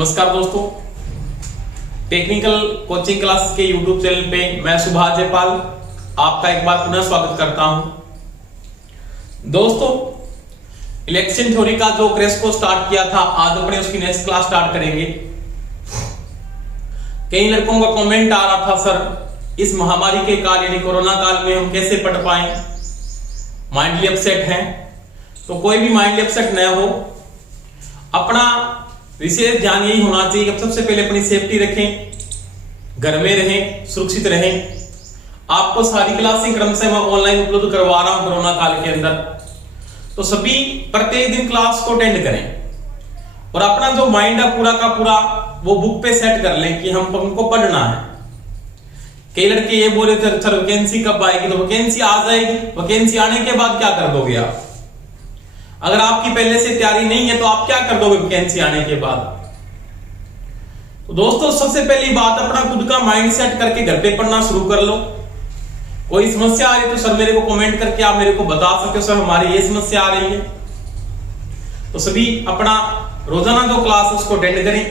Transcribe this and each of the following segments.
नमस्कार दोस्तों, technical coaching class के यूट्यूब चैनल पे मैं सुभाष जयपाल आपका एक बार पुनः स्वागत करता हूं। दोस्तों, इलेक्शन थ्योरी का जो क्रेस को स्टार्ट किया था, आज अपने उसकी नेक्स्ट क्लास स्टार्ट करेंगे। कई लड़कों का कमेंट आ रहा था, सर इस महामारी के काल यानी कोरोना काल में हम कैसे पढ़ पाए, माइंडली अपसेट हैं। तो कोई भी माइंडली अपसेट न हो, अपना विशेष ध्यान यही होना चाहिए कि सबसे पहले अपनी सेफ्टी रखें, घर में रहें, सुरक्षित रहें। आपको सारी क्लासें क्रमशः मैं ऑनलाइन उपलब्ध करवा रहा हूं कोरोना काल के अंदर, तो सभी प्रत्येक दिन क्लास को अटेंड करें और अपना जो माइंड है पूरा का पूरा वो बुक पे सेट कर लें कि हमको पढ़ना है। कई लड़के ये बोले थे, सर वैकेंसी कब आएगी? तो वैकेंसी आ जाएगी। वैकेंसी आने के बाद क्या कर दोगे आप? अगर आपकी पहले से तैयारी नहीं है तो आप क्या कर दोगे वैकेंसी आने के बाद? तो दोस्तों, सबसे पहली बात, अपना खुद का माइंड सेट करके घर पे पढ़ना शुरू कर लो। कोई समस्या आ रही तो सर मेरे को कमेंट करके आप मेरे को बता सकते हो, सर हमारी ये समस्या आ रही है। तो सभी अपना रोजाना जो क्लास उसको अटेंड करें,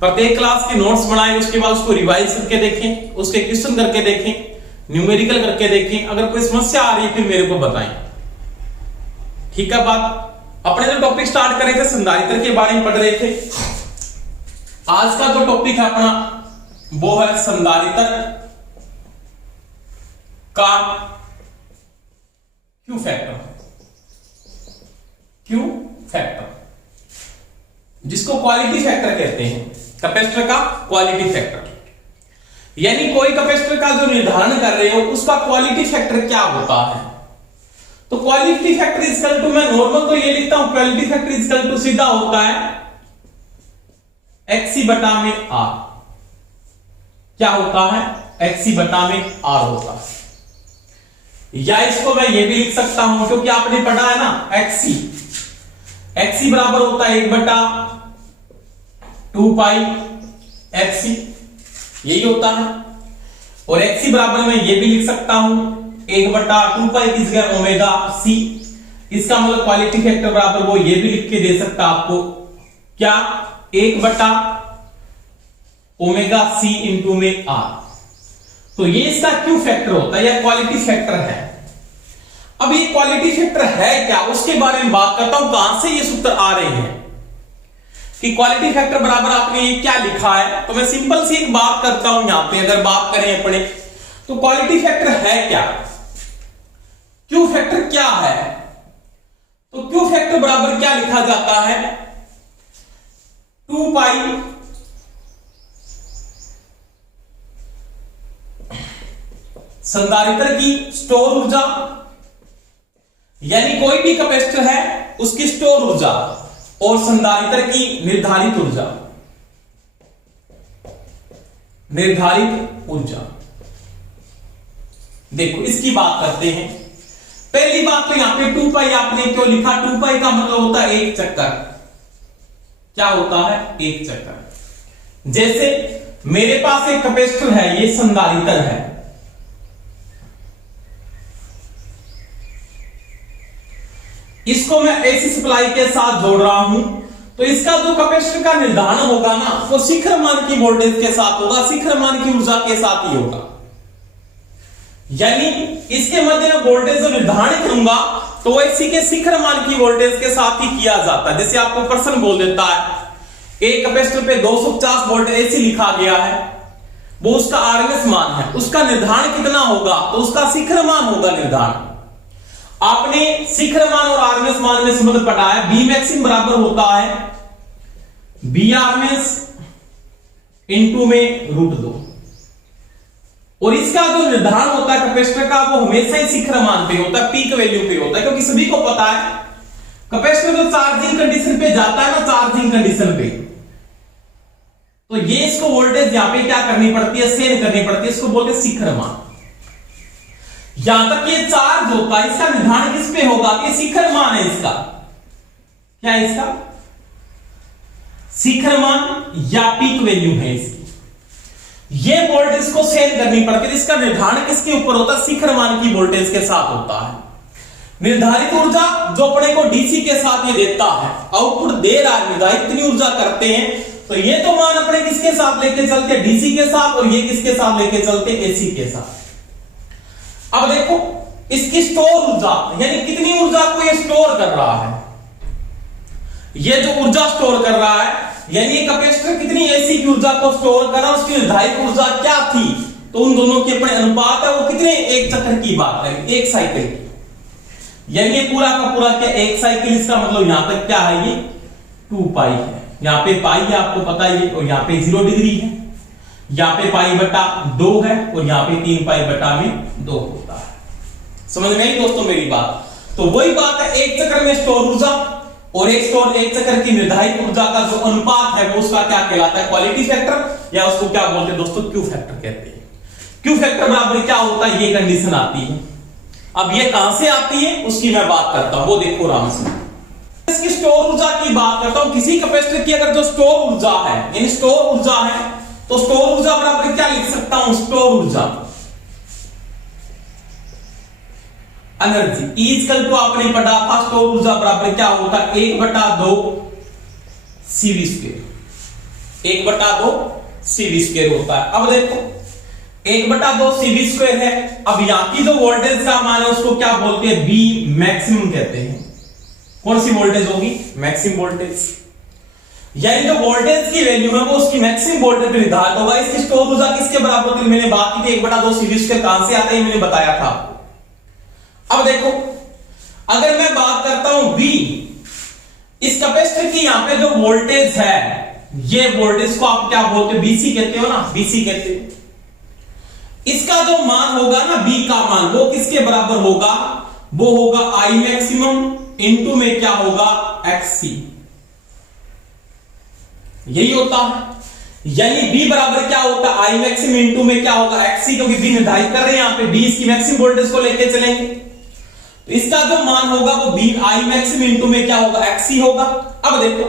प्रत्येक क्लास के नोट्स बनाएं, उसके बाद उसको रिवाइज करके देखें, उसके क्वेश्चन करके देखें, न्यूमेरिकल करके देखें। अगर कोई समस्या आ रही है फिर मेरे को बताएं, ठीक है बात। अपने जो टॉपिक स्टार्ट करे थे संधारित्र के बारे में पढ़ रहे थे। आज का जो टॉपिक है अपना वो है संधारित्र का क्यू फैक्टर। क्यू फैक्टर जिसको क्वालिटी फैक्टर कहते हैं, कैपेसिटर का क्वालिटी फैक्टर। यानी कोई कैपेसिटर का जो निर्धारण कर रहे हो उसका क्वालिटी फैक्टर क्या होता है। तो क्वालिटी फैक्टर इक्वल टू, मैं नॉर्मल तो ये लिखता हूं, क्वालिटी फैक्टर इक्वल टू सीधा होता है XC बटा में R। क्या होता है? XC बटा में R होता है। या इसको मैं ये भी लिख सकता हूं, क्योंकि आपने पढ़ा है ना XC बराबर होता है 1 बटा 2 पाई XC, यही होता है। और XC बराबर मैं ये भी लिख सकता हूं 1 बटा 2 पाई की जगह ओमेगा C। इसका मतलब क्वालिटी फैक्टर बराबर वो ये भी लिख के दे सकता आपको, क्या? 1 बटा ओमेगा C इंटू में R। तो ये इसका क्यू फैक्टर होता है या क्वालिटी फैक्टर है। अब ये क्वालिटी फैक्टर है क्या, उसके बारे में बात करता हूं। कहां से ये सूत्र आ रहे हैं कि क्वालिटी फैक्टर बराबर आपने ये क्या लिखा है? तो मैं सिंपल सी एक बात करता हूं यहां पे। अगर बात करें अपने, तो क्वालिटी फैक्टर है क्या, क्यू फैक्टर क्या है? तो क्यू फैक्टर बराबर क्या लिखा जाता है? 2 पाई संधारित्र की स्टोर ऊर्जा, यानी कोई भी कैपेसिटर है उसकी स्टोर ऊर्जा, और संधारित्र की निर्धारित ऊर्जा। निर्धारित ऊर्जा देखो, इसकी बात करते हैं। पहली बात तो यहां पे 2 पाई आपने क्यों लिखा? 2 पाई का मतलब होता है एक चक्कर। क्या होता है? एक चक्कर। जैसे मेरे पास एक कैपेसिटर है, ये संधारित्र है, इसको मैं एसी सप्लाई के साथ जोड़ रहा हूं, तो इसका जो कैपेसिटर का निर्धारण होगा ना, वो शिखर मान की वोल्टेज के साथ होगा, शिखर मान की ऊर्जा के साथ ही होगा। यानी इसके मध्य में वोल्टेज जो निर्धारित करूंगा तो एसी के शिखर मान की वोल्टेज के साथ ही किया जाता है। जैसे आपको प्रश्न बोल देता है एक कैपेसिटर पे 250 वोल्ट एसी लिखा गया है, वो उसका आरएमएस मान है, उसका निर्धारण कितना होगा? तो उसका शिखर मान होगा निर्धारण। आपने शिखर मान और आरएमएस मान में संबंध पढ़ा है। बी मैक्सिमम बराबर होता है बी आरएमएस इंटू में √2, और इसका जो निर्धारण होता है कैपेसिटर का वो हमेशा ही शिखर मान पे होता है, पीक वैल्यू पे होता है। क्योंकि सभी को पता है कैपेसिटर जो चार्जिंग कंडीशन पे जाता है ना, चार्जिंग कंडीशन पे, तो ये इसको वोल्टेज यहां पे क्या करनी पड़ती है? सेंड करनी पड़ती है। इसको बोलते हैं शिखर मान। यहां तक ये चार्ज होता है, इसका निर्धारण किस पे होगा? ये शिखर मान है इसका। क्या है इसका? शिखर मान या पीक वैल्यू है इसकी। ये वोल्टेज को सेंड करनी पड़ती है। इसका निर्धारण किसके ऊपर होता है? शिखर मान की वोल्टेज के साथ होता है। निर्धारित ऊर्जा जो अपने को डीसी के साथ ये देता है, आउटपुट दे रहा है, निर्धारित इतनी ऊर्जा करते हैं तो ये तो मान अपने किसके साथ लेके चलते हैं, डीसी के साथ, और ये किसके साथ लेके चलते हैं, एसी के साथ। अब देखो इसकी स्टोर ऊर्जा, यानी कितनी ऊर्जा को ये स्टोर कर रहा है, ये जो ऊर्जा स्टोर कर रहा है, यानी ये कैपेसिटर कितनी एसी की ऊर्जा को स्टोर कर रहा है, उसकी निर्धारित ऊर्जा क्या थी, तो उन दोनों के अपने अनुपात है, वो कितने, एक चक्र की बात है, एक साइकिल की, यानी ये पूरा का पूरा क्या, एक साइकिल, इसका मतलब यहां तक क्या है, ये 2 पाई है, यहां पे पाई है आपको पता ही है, और यहां पे 0 डिग्री है, यहां पे पाई बटा 2 है, और यहां पे 3 पाई बटा में 2 होता है। समझ में आई दोस्तों मेरी बात। तो वही बात है, एक चक्र में स्टोर ऊर्जा और एक चक्र की निर्धारित ऊर्जा का जो अनुपात है वो उसका क्या कहलाता है, क्वालिटी फैक्टर, या उसको क्या बोलते हैं दोस्तों, क्यू फैक्टर कहते हैं। क्यू फैक्टर बराबर क्या होता है, ये कंडीशन आती है। अब ये कहां से आती है उसकी मैं बात करता हूं, वो देखो आराम से। इसकी स्टोर ऊर्जा की बात करता हूं, किसी कैपेसिटर की अगर जो स्टोर ऊर्जा है, यानी स्टोर ऊर्जा है, तो स्टोर ऊर्जा बराबर क्या लिख सकता हूं, स्टोर ऊर्जा एनर्जी इक्वल टू, आपने पढ़ा था स्टोर ऊर्जा बराबर क्या होता है, 1/2 CV स्क्वायर, 1/2 CV स्क्वायर होता है। अब देखो 1/2 CV स्क्वायर है, अब यहां की जो वोल्टेज का मान है उसको क्या बोलते हैं, बी मैक्सिमम कहते हैं। कौन सी वोल्टेज होगी, मैक्सिमम वोल्टेज, यानी जो वोल्टेज की वैल्यू है वो उसकी मैक्सिमम वोल्टेज पे निर्धारित होगा। इसकी स्टोर ऊर्जा किसके बराबर होती है, मैंने बात की थी 1/2 CV स्क्वायर कहां से आता है, मैंने बताया था। अब देखो अगर मैं बात करता हूं V, इस कैपेसिटर की यहां पे जो वोल्टेज है, ये वोल्टेज को आप क्या बोलते हो, BC कहते हो ना, BC कहते हो। इसका जो मान होगा ना, B का मान, वो किसके बराबर होगा, वो होगा I मैक्सिमम इनटू में क्या होगा, XC, यही होता है। यानी B बराबर क्या होता है, I मैक्सिमम इनटू में क्या होगा, XC, क्योंकि B निर्धारित कर रहे हैं यहां पे, B इसकी मैक्सिमम वोल्टेज को लेके चलेंगे, तो इसका जो मान होगा वो बी आई मैक्सिमम इनटू में क्या होगा, XC होगा। अब देखो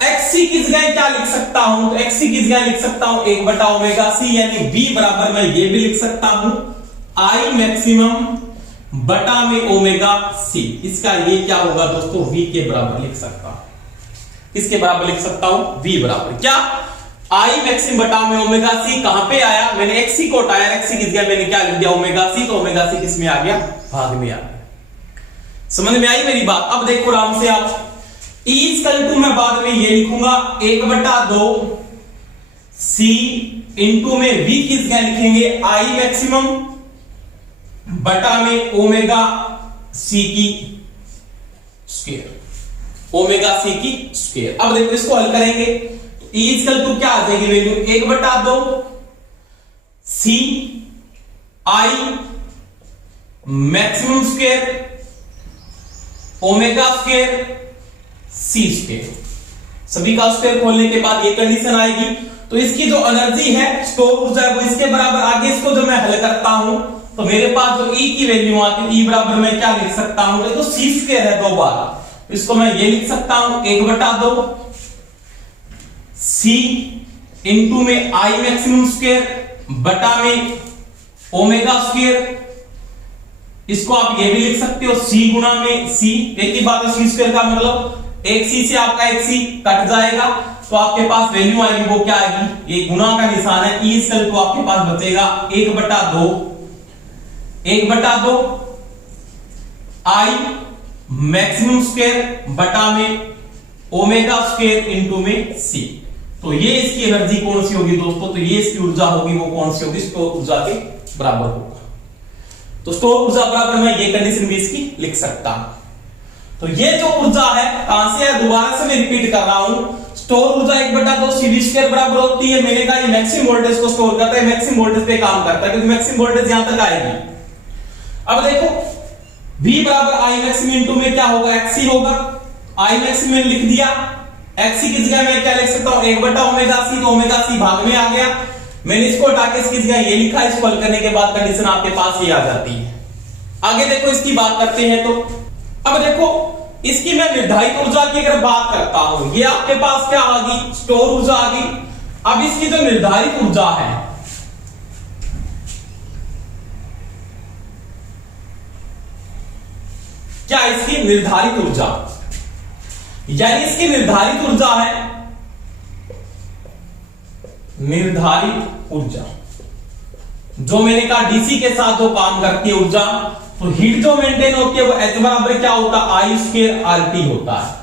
XC की जगह क्या लिख सकता हूं, तो XC की जगह लिख सकता हूं 1/ωc, यानी B बराबर मैं ये भी लिख सकता हूं I मैक्सिमम बटा में ωc। इसका ये क्या होगा दोस्तों, V के बराबर लिख सकता हूं। किसके बराबर लिख सकता हूं, V बराबर क्या, I मैक्सिमम बटा में ωc। कहां पे आया, मैंने XC को हटाया, XC की जगह मैंने क्या लिख दिया, ωc, तो ωc किस में आ गया, भाग में आ गया। समझ में आई मेरी बात। अब देखो आराम से आप, इक्वल टू मैं बाद में ये लिखूंगा 1/2 C इनटू में V की जगह लिखेंगे I मैक्सिमम बटा में ωc की स्क्वायर, ωc की स्क्वायर। अब देखो इसको हल करेंगे, इक्वल टू क्या आ जाएगी value, 1/2 C I maximum square omega square C square. सभी का स्क्वायर खोलने के बाद ये कंडीशन आएगी, तो इसकी जो एनर्जी है, स्टोर ऊर्जा है, वो इसके बराबर। आगे इसको जो मैं हल करता हूं तो मेरे पास जो E की वैल्यू आती है, E बराबर मैं क्या लिख सकता हूं, तो C स्क्वायर है 2 बार, इसको मैं ये लिख सकता हूं 1/2 C इनटू में I मैक्सिमम स्क्वायर बटा में ओमेगा स्क्वायर। इसको आप ये भी लिख सकते हो C गुना में C, एक ही बात है, C स्क्वायर का मतलब एक C से आपका एक C कट जाएगा, तो आपके पास वैल्यू आएगी, वो क्या आएगी, ये गुना का निशान है, E स्क्वायर, तो आपके पास बचेगा 1/2 I मैक्सिमम स्क्वायर बटा में ओमेगा स्क्वायर इनटू में C। तो ये इसकी एनर्जी कौन सी होगी दोस्तों, तो ये इसकी ऊर्जा होगी, वो कौन सी होगी, स्टोर ऊर्जा के बराबर होगा। तो स्टोर ऊर्जा बराबर मैं ये कंडीशन भी इसकी लिख सकता हूं। तो ये जो ऊर्जा है कहां से है, दोबारा से मैं रिपीट कर रहा हूं, स्टोर ऊर्जा 1/2 CV स्क्वायर बराबर होती है, मैंने कहा ये मैक्सिमम वोल्टेज को स्टोर करता है, मैक्सिमम वोल्टेज पे काम करता है, क्योंकि मैक्सिमम वोल्टेज यहां तक आएगी। अब देखो V बराबर I मैक्सिमम इनटू में क्या होगा, XC होगा। I मैक्सिमम मैंने लिख दिया, XC की जगह मैं क्या लिख सकता हूं, 1/ωc, तो ωc भाग में आ गया। मैंने इसको हटा के इसकी जगह ये लिखा, इसको हल करने के बाद कंडीशन आपके पास ये आ जाती है। आगे देखो इसकी बात करते हैं, तो अब देखो इसकी मैं निर्धारित ऊर्जा की अगर बात करता हूं, ये आपके पास क्या आ गई, स्टोर ऊर्जा आ गई। अब इसकी जो निर्धारित ऊर्जा है, क्या इसकी निर्धारित ऊर्जा, यानी इसकी निर्धारित ऊर्जा है निर्धारित ऊर्जा, जो मैंने कहा डीसी के साथ जो काम करती है ऊर्जा, तो हीट जो मेंटेन होती है वो H बराबर क्या होता है, आई स्क्वायर RT होता है।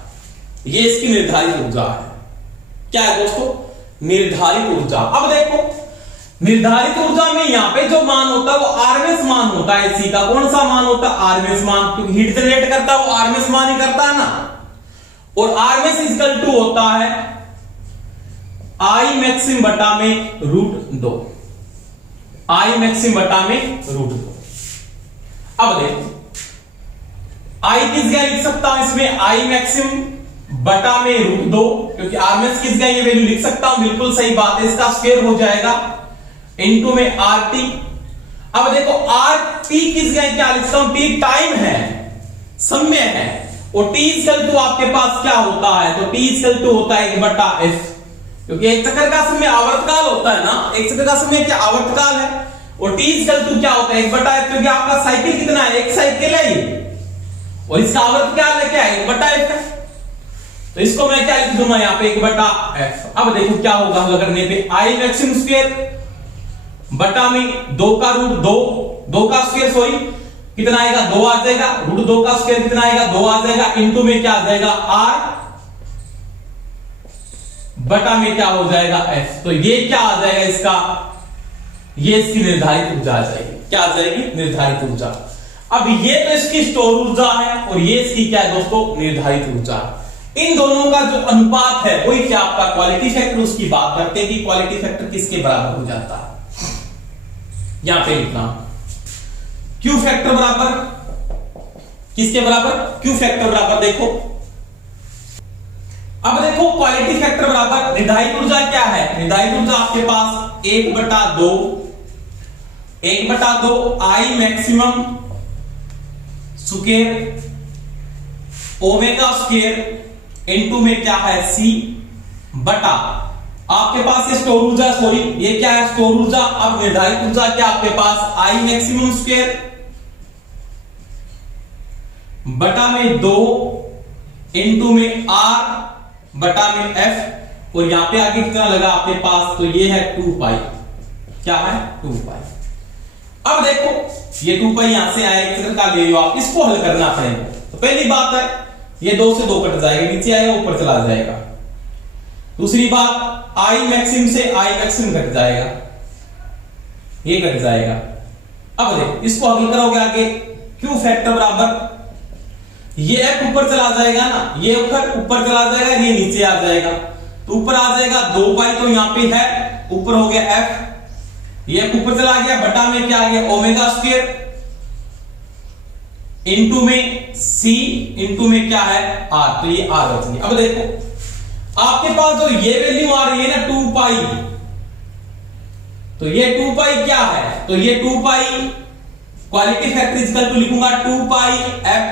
ये इसकी निर्धारित ऊर्जा है। क्या है दोस्तों, निर्धारित ऊर्जा। अब देखो निर्धारित ऊर्जा में यहां पे जो मान होता है वो आरएमएस मान होता है एसी का। कौन सा मान होता है, आरएमएस मान, क्योंकि हीट जनरेट करता है वो आरएमएस मान ही करता है ना। और आरएमएस इक्वल टू होता है आई मैक्सिम बटा में √2, आई मैक्सिम बटा में √2। अब देखो आई किस जगह लिख सकता हूं इसमें, आई मैक्सिम बटा में √2, क्योंकि आरएमएस किस जगह ये वैल्यू लिख सकता हूं, बिल्कुल सही बात है, इसका स्क्वायर हो जाएगा इनटू में RT। अब देखो RT किस जगह क्या लिख सकता हूं, T टाइम है, समय है, और T इक्वल टू आपके पास क्या होता है, तो T इक्वल टू होता है 1/f, क्योंकि एक चक्कर का समय आवर्तकाल होता है ना, एक चक्कर का समय क्या आवर्तकाल है, और T इक्वल टू क्या होता है 1/f, क्योंकि आपका साइकिल कितना है, एक साइकिल है ये, और इसका आवर्तकाल है क्या है 1/f है। तो इसको मैं क्या लिख दूंगा यहाँ पे 1/f। अब देखो क्या होगा हल करने पे, आई मैक्सिम स्क्वायर बटा में 2 का √2, 2 का स्क्वायर सॉरी कितना आएगा 2 आ जाएगा, √2 का स्क्वायर कितना आएगा 2 आ जाएगा, इनटू में क्या आ जाएगा r बटा में क्या हो जाएगा f। तो ये क्या आ जाएगा इसका, ये इसकी निर्धारित ऊर्जा आ जाएगी। क्या आ जाएगी, निर्धारित ऊर्जा। अब ये तो इसकी स्टोर ऊर्जा है और ये इसकी क्या है दोस्तों, निर्धारित ऊर्जा। इन दोनों का जो अनुपात है वही क्या आपका क्वालिटी फैक्टर, उसकी बात करते हैं कि क्वालिटी फैक्टर किसके बराबर हो जाता है। यहां पे लिखना क्यू फैक्टर बराबर किसके बराबर, क्यू फैक्टर बराबर, देखो अब देखो क्वालिटी फैक्टर बराबर निर्धारित ऊर्जा क्या है, निर्धारित ऊर्जा आपके पास 1/2 I maximum square omega square into में क्या है C बटा आपके पास ये स्टोर ऊर्जा, सॉरी ये क्या है स्टोर ऊर्जा। अब निर्धारित ऊर्जा क्या आपके पास आई मैक्सिमम स्क्वायर बटा में 2 इनटू में R बटा में F, और यहां पे आगे कितना लगा आपके पास, तो ये है 2 पाई, क्या है 2 पाई। अब देखो ये 2 पाई यहां से आया, एक का ले लो आप, इसको हल करना चाहेंगे तो पहली बात है ये 2 से 2 कट जाएगा, नीचे आएगा ऊपर चला जाएगा। दूसरी बात आई मैक्सिम से आई मैक्सिम घट जाएगा, ये घट जाएगा। अब देखो इसको हल करोगे आगे, क्यू फैक्टर बराबर ये F ऊपर चला जाएगा ना, ये ऊपर चला जाएगा, ये नीचे आ जाएगा, तो ऊपर आ जाएगा 2 पाई, तो यहां पे है ऊपर हो गया F, ये ऊपर चला गया, बटा में क्या आ गया ओमेगा स्क्वायर इनटू में C इनटू में क्या है R, तो ये R बच गया। अब देखो आपके पास जो ये वैल्यू आ रही है ना 2 पाई, तो ये 2 पाई क्या है, तो ये 2 पाई क्वालिटी फैक्टर इक्वल टू लिखूंगा 2 पाई F,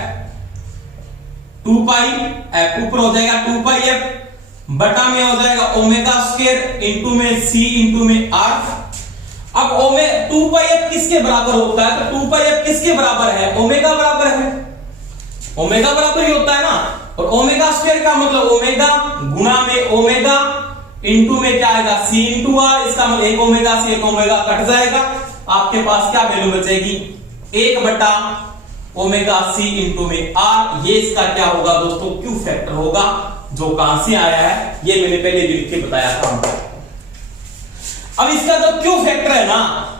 2 पाई F ऊपर हो जाएगा 2 पाई F बटा में हो जाएगा ओमेगा स्क्वायर इनटू में C इनटू में R। अब 2 पाई F किसके बराबर होता है, तो 2 पाई F किसके बराबर है, ओमेगा बराबर है, ओमेगा बराबर ही होता है ना, और ओमेगा स्क्वायर का मतलब ओमेगा गुणा में ओमेगा इनटू में क्या आएगा C इनटू R, इसका मतलब 1 ओमेगा से 1 ओमेगा कट जाएगा, आपके पास क्या वैल्यू बचेगी 1 बटा ओमेगा C इनटू में R। ये इसका क्या होगा दोस्तों, क्यू फैक्टर होगा, जो कहां से आया है ये मैंने पहले लिख के बताया था। अब इसका जो क्यू फैक्टर है ना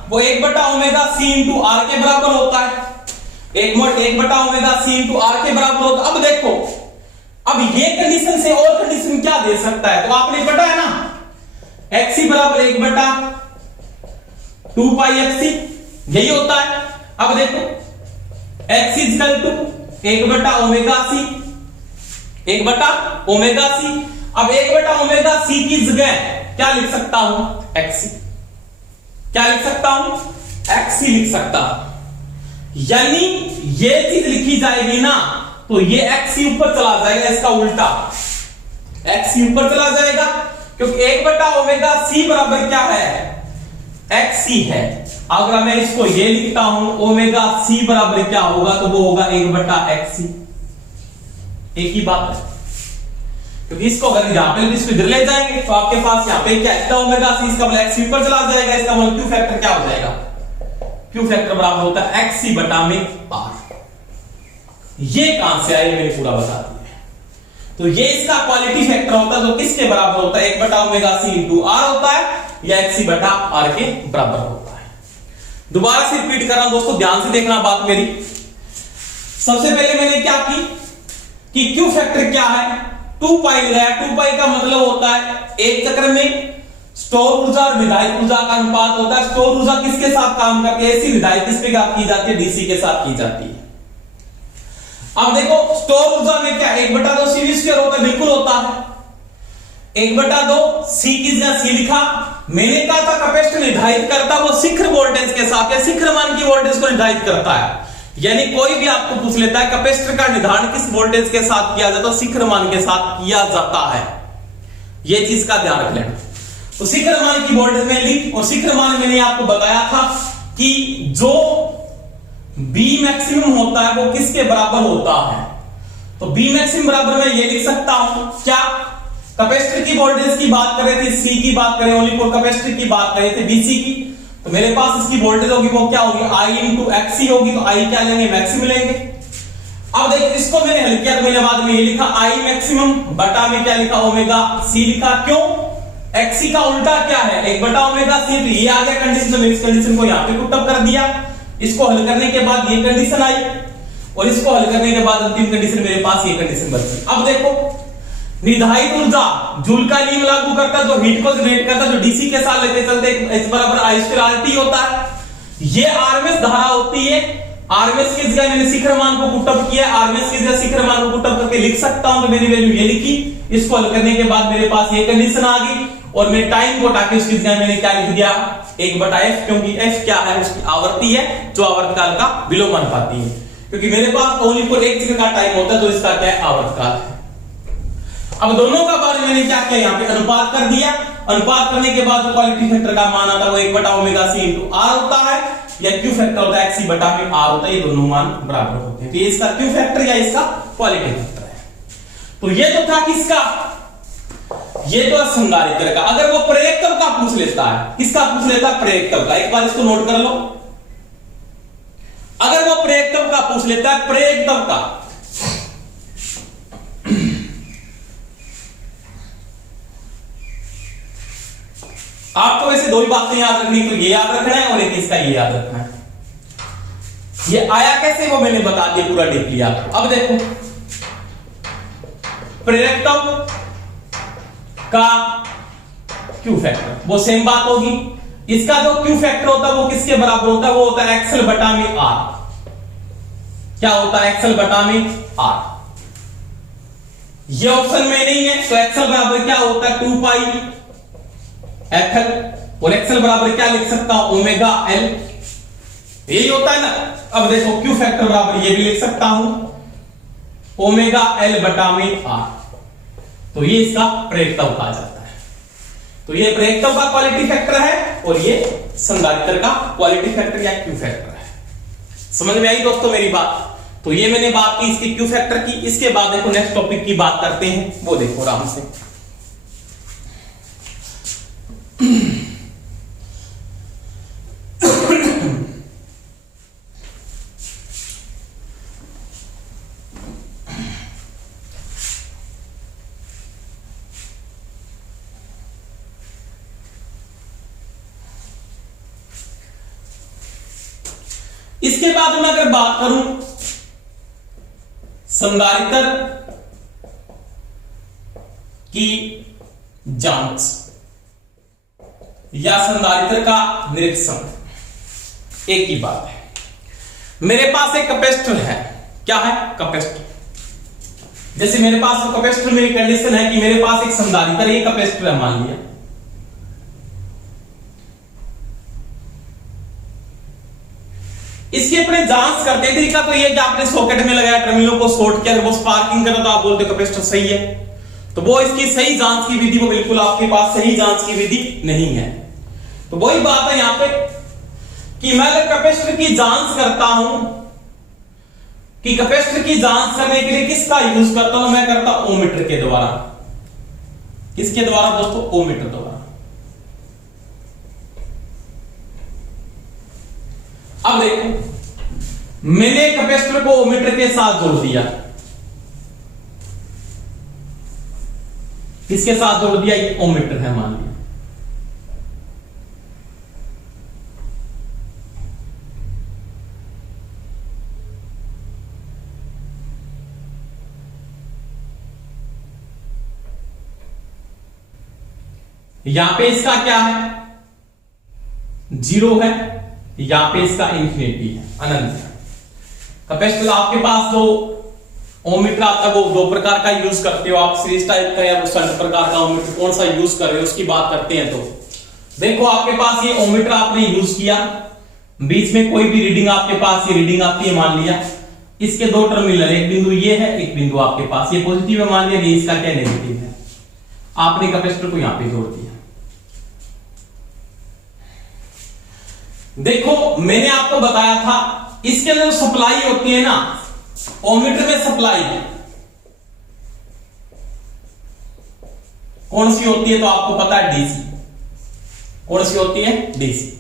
वो 1 बटा ओमेगा C इनटू R के बराबर होता है, 1 बटा ओमेगा C इनटू R के बराबर होता है। अब देखो अब ये कंडीशन से और कंडीशन क्या दे सकता है, तो आपने पता है ना XC बराबर 1 बटा 2 पाई XC, यही होता है। अब देखो XC इक्वल टू 1 बटा ओमेगा C, 1 बटा ओमेगा C। अब 1 बटा ओमेगा C की जगह क्या लिख सकता हूं, XC, क्या लिख सकता हूं XC लिख सकता हूं, यानी ये चीज लिखी जाएगी ना तो ये XC ऊपर चला जाएगा, इसका उल्टा XC ऊपर चला जाएगा, क्योंकि 1 बटा ओमेगा C बराबर क्या है XC है। अगर मैं इसको ये लिखता हूं ओमेगा C बराबर क्या होगा, तो वो होगा 1 बटा XC, एक ही बात है। क्योंकि इसको अगर यहां पे इसको इधर ले जाएंगे तो आपके पास यहां पे क्या एक्टा ओमेगा सी, इसका मतलब एक्स ऊपर चला जाएगा, इसका मतलब क्यू फैक्टर क्या हो जाएगा, क्यू फैक्टर बराबर होता है एक्स सी बटा में आर। ये कहां से आए मैंने पूरा बता दिया। तो ये इसका क्वालिटी फैक्टर होता है जो किसके बराबर होता है, 1 बटा ओमेगा सी इंटू आर होता है, या एक्स सी बटा आर के बराबर होता है। दोबारा से रिपीट कर रहा हूं दोस्तों, ध्यान से देखना बात मेरी। सबसे पहले मैंने क्या की कि क्यू फैक्टर क्या है, 2 पाई लगाया। 2 पाई का मतलब होता है एक चक्र में स्टोर ऊर्जा और विधायक ऊर्जा का अनुपात होता है। स्टोर ऊर्जा किसके साथ काम करती है, ऐसी विधायक किस पे की जाती है, डीसी के साथ की जाती है। अब देखो स्टोर ऊर्जा में क्या 1/2 सी वी स्क्वायर होता है, बिल्कुल होता है। 1/2 सी की जगह सी लिखा। मैंने कहा था कैपेसिटर निर्धारित करता वो शिखर वोल्टेज के साथ या शिखर मान की वोल्टेज को निर्धारित करता है। यानी कोई भी आपको पूछ लेता है कैपेसिटर का निर्धारण किस वोल्टेज के साथ किया जाता है, शिखर मान के साथ किया जाता है। यह चीज का ध्यान रख लेना। तो शिखर मान की वोल्टेज में ली, और शिखर मान मैंने आपको बताया था कि जो बी मैक्सिमम होता है वो किसके बराबर होता है। तो बी मैक्सिमम बराबर मैं ये लिख सकता हूं क्या, कैपेसिटर की वोल्टेज की बात कर रहे थे, सी की बात करें ओनली फॉर कैपेसिटर की बात कर रहे थे बीसी की, तो मेरे पास इसकी वोल्टेज होगी वो क्या होगी, आई इंटू एक्सी होगी। तो आई क्या लेंगे, मैक्सिमम लेंगे। अब देखो इसको मैंने हल किया तो मैंने बाद में ये लिखा आई मैक्सिमम बटा में क्या लिखा, ओमेगा सी लिखा। क्यों, एक्सी का उल्टा क्या है, 1 बटा ओमेगा सी। तो ये आ गया कंडीशन, तो इस कंडीशन को यहां पे पुट अप कर दिया। इसको हल करने के बाद ये कंडीशन आई, और इसको हल करने के बाद अंतिम कंडीशन मेरे पास ये कंडीशन बची। अब देखो निर्धारित ऊर्जा जूल का नियम लागू करता है, जो हीट को जनरेट करता है, जो डीसी के साथ लेते चलते H बराबर I स्क्वायर RT होता है। ये आरएमएस धारा होती है। आरएमएस की जगह मैंने शिखर मान को पुट अप किया, आरएमएस की जगह शिखर मान को पुट अप करके लिख सकता हूं। तो मेरी वैल्यू ये लिखी। इसको हल करने के बाद मेरे पास ये कंडीशन आ गई, और मेरे टाइम को ताकि उसकी जगह मैंने क्या लिख दिया, 1/f, क्योंकि f क्या है, उसकी आवर्ती है जो आवर्तकाल का विलोमानुपाती है। क्योंकि मेरे पास ओनली फॉर एक सेकंड का टाइम होता है, तो इसका क्या है, आवर्तकाल है। अब दोनों का बारे में मैंने क्या किया, यहाँ पे अनुपात कर दिया। अनुपात करने के बाद जो क्वालिटी फैक्टर का मान आता है वो 1 बटा ओमेगा सी इंटू आर होता है, या क्यू फैक्टर होता है एक्स सी बटा में आर होता है। ये दोनों मान बराबर होते हैं। तो ये इसका क्यू फैक्टर या इसका क्वालिटी फैक्टर है। तो ये तो था किसका, ये तो संधारित्र का। अगर वो प्रेरकत्व का पूछ लेता है, किसका पूछ लेता है, प्रेरकत्व का। एक बार इसको नोट कर लो। अगर वो प्रेरकत्व का पूछ लेता है, प्रेरकत्व का, आपको वैसे दो ही बातें याद रखनी, तो ये याद रखना है और एक इसका ये याद रखना है। ये आया कैसे वो मैंने बता दिया पूरा डीपली आपको। अब देखो प्रेरकत्व का क्यू फैक्टर वो सेम बात होगी। इसका जो क्यू फैक्टर होता है वो किसके बराबर होता है, वो होता है एक्सएल बटा में आर। क्या होता है, एक्सएल बटा में आर। ये ऑप्शन में नहीं है, तो एक्सएल बराबर क्या होता है, 2 पाई एफएल, और एक्सएल बराबर क्या लिख सकता हूं, ओमेगा एल। यही होता है ना। अब देखो क्यू फैक्टर बराबर ये भी लिख सकता हूं, ओमेगा एल बटा में आर। तो ये इसका प्रेरकत्व कहा जाता है। तो ये प्रेरकत्व का क्वालिटी फैक्टर है, और ये संधारित्र का क्वालिटी फैक्टर या क्यू फैक्टर है। समझ में आई दोस्तों मेरी बात। तो ये मैंने बात की इसकी क्यू फैक्टर की। इसके बाद देखो नेक्स्ट टॉपिक की बात करते हैं, वो देखो आराम से। इसके बाद मैं अगर बात करूं संधारित्र की जांच या संधारित्र का निरीक्षण, एक ही बात है। मेरे पास एक कैपेसिटर है, क्या है, कैपेसिटर। जैसे मेरे पास कैपेसिटर में एक कंडीशन है कि मेरे पास एक संधारित्र, ये कैपेसिटर है मान लिया। इसकी अपने जांच करते थे का, तो ये कि आपने सॉकेट में लगाया, टर्मिनलों को शॉर्ट किया, वो स्पार्किंग करा, तो आप बोलते कैपेसिटर सही है। तो वो इसकी सही जांच की विधि, वो बिल्कुल आपके पास सही जांच की विधि नहीं है। तो वही बात है यहां पे कि मैं अगर कैपेसिटर की जांच करता हूं, कि कैपेसिटर की जांच करने के लिए किसका यूज करता हूं, मैं करता हूं ओमीटर के द्वारा। किसके द्वारा दोस्तों? ओमीटर द्वारा। अब देखो, मैंने कैपेसिटर को ओमीटर के साथ जोड़ दिया। किसके साथ जोड़ दिया? ये ओमीटर है मान लिया। यहां पे इसका क्या है? 0 है, यहां पे इसका इंफिनिटी है, अनंत है। कैपेसिटर आपके पास जो ओमीटर आता है वो दो प्रकार का यूज करते हो आप, सीरीज टाइप का या शंट प्रकार का ओमीटर, कौन सा यूज कर रहे हो उसकी बात करते हैं। तो देखो आपके पास ये ओमीटर आपने यूज किया, बीच में कोई भी रीडिंग आपके पास ये रीडिंग आती है मान लिया, इसके दो टर्मिनल, एक बिंदु ये है, एक बिंदु आपके पास ये पॉजिटिव है मान लिया, ये इसका क्या नेगेटिव है। आपने कैपेसिटर को यहां पे जोड़ दिया। देखो मैंने आपको बताया था इसके अंदर सप्लाई होती है ना, ओमीटर में सप्लाई कौन सी होती है? तो आपको पता है डीसी। कौन सी होती है? डीसी।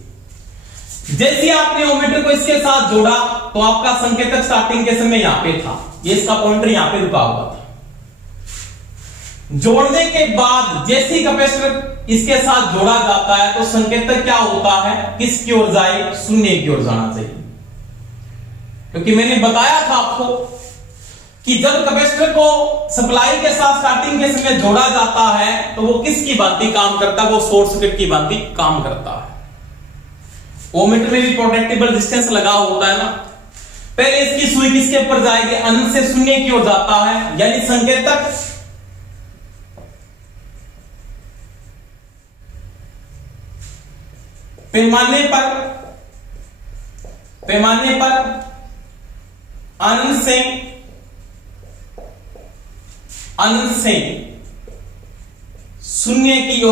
जैसे आपने ओमीटर को इसके साथ जोड़ा तो आपका संकेतक स्टार्टिंग के समय यहां पे था, ये इसका पॉइंटर यहां पे रुका हुआ था। जोड़ने के बाद जैसे ही कैपेसिटर इसके साथ जोड़ा जाता है तो संकेतक क्या होता है? किसकी ओर जाए? शून्य की ओर जाना चाहिए। क्योंकि मैंने बताया था आपको कि जब कैपेसिटर को सप्लाई के साथ स्टार्टिंग के समय जोड़ा जाता है तो वो किसकी भांति काम करता है? वो शॉर्ट सर्किट की भांति काम करता है। ओमीटर में भी प्रोटेक्टेबल रेजिस्टेंस लगा होता है ना, पहले इसकी सुई किसके ऊपर जाएगी? अनंत से शून्य की ओर जाता है, यानी संकेतक पैमाने पर अनंत से शून्य की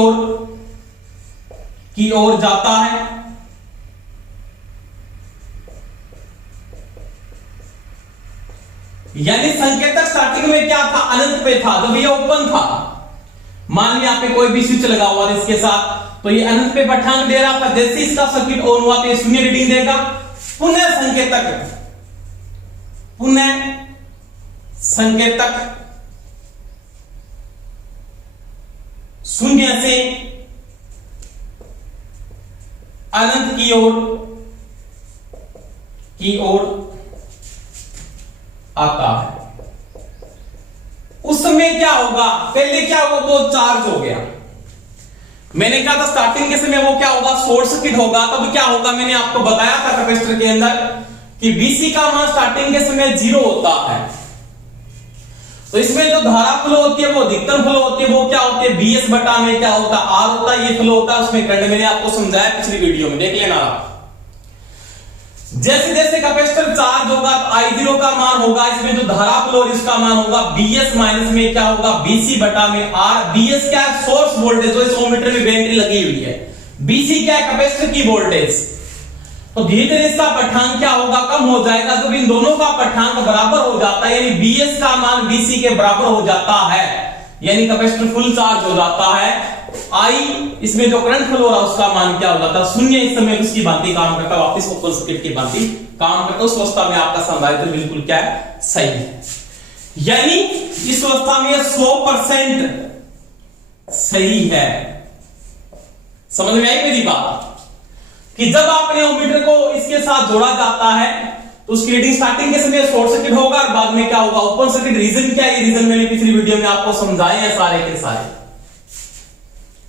ओर जाता है। यानी संकेतक स्टार्टिंग में क्या था? अनंत पे था जब ये ओपन था। मान लिया पे कोई भी स्विच लगा हुआ है इसके साथ, तो ये अनंत पे पठांग दे रहा था, जैसे इसका सर्किट ऑन हुआ तो ये शून्य रीडिंग देगा। पुनः संकेतक शून्य से अनंत की ओर आता है। उस समय क्या होगा? पहले क्या होगा? वो चार्ज हो गया। मैंने कहा था स्टार्टिंग के समय वो क्या होगा? शॉर्ट सर्किट होगा। तब क्या होगा? मैंने आपको बताया था कैपेसिटर के अंदर कि बीसी का मान स्टार्टिंग के समय 0 होता है। तो इसमें जो धारा फ्लो होती है वो अधिकतम फ्लो होती है, वो क्या होती है? बीएस बटा में क्या होता है? आर होता है, ये फ्लो होता है उसमें करंट। मैंने आपको समझाया पिछली वीडियो में, देख लेना आप। जैसे जैसे कैपेसिटर चार्ज होगा तो I0 का मान होगा, इसमें जो धारा फ्लो इसका मान होगा BS माइनस में क्या होगा? BC बटा में R। BS क्या है? सोर्स वोल्टेज, जो इस ओमीटर में बैटरी लगी हुई है। BC क्या है? कैपेसिटर की वोल्टेज। तो धीरे धीरे इसका पठांक क्या होगा? कम हो जाएगा। जब इन दोनों का पठांक बराबर हो जाता है, यानी BS का मान BC के बराबर हो जाता है, यानी कैपेसिटर फुल चार्ज हो जाता है। I इसमें जो करंट फ्लो रहा उसका मान क्या हो जाता है? शून्य। इस समय उसकी भांति काम करता है, वापस ओपन सर्किट की भांति काम करता है। उस अवस्था में आपका संधारित्र बिल्कुल क्या है? सही है। यानी इस अवस्था में 100% सही है। समझ में आई मेरी बात? कि जब आपने ओमीटर को इसके साथ जोड़ा जाता है तो उसकी रीडिंग स्टार्टिंग के समय शॉर्ट सर्किट होगा और बाद में क्या होगा? Open circuit. रीजन क्या है? रीजन मैंने पिछली वीडियो में आपको समझाए हैं सारे के सारे।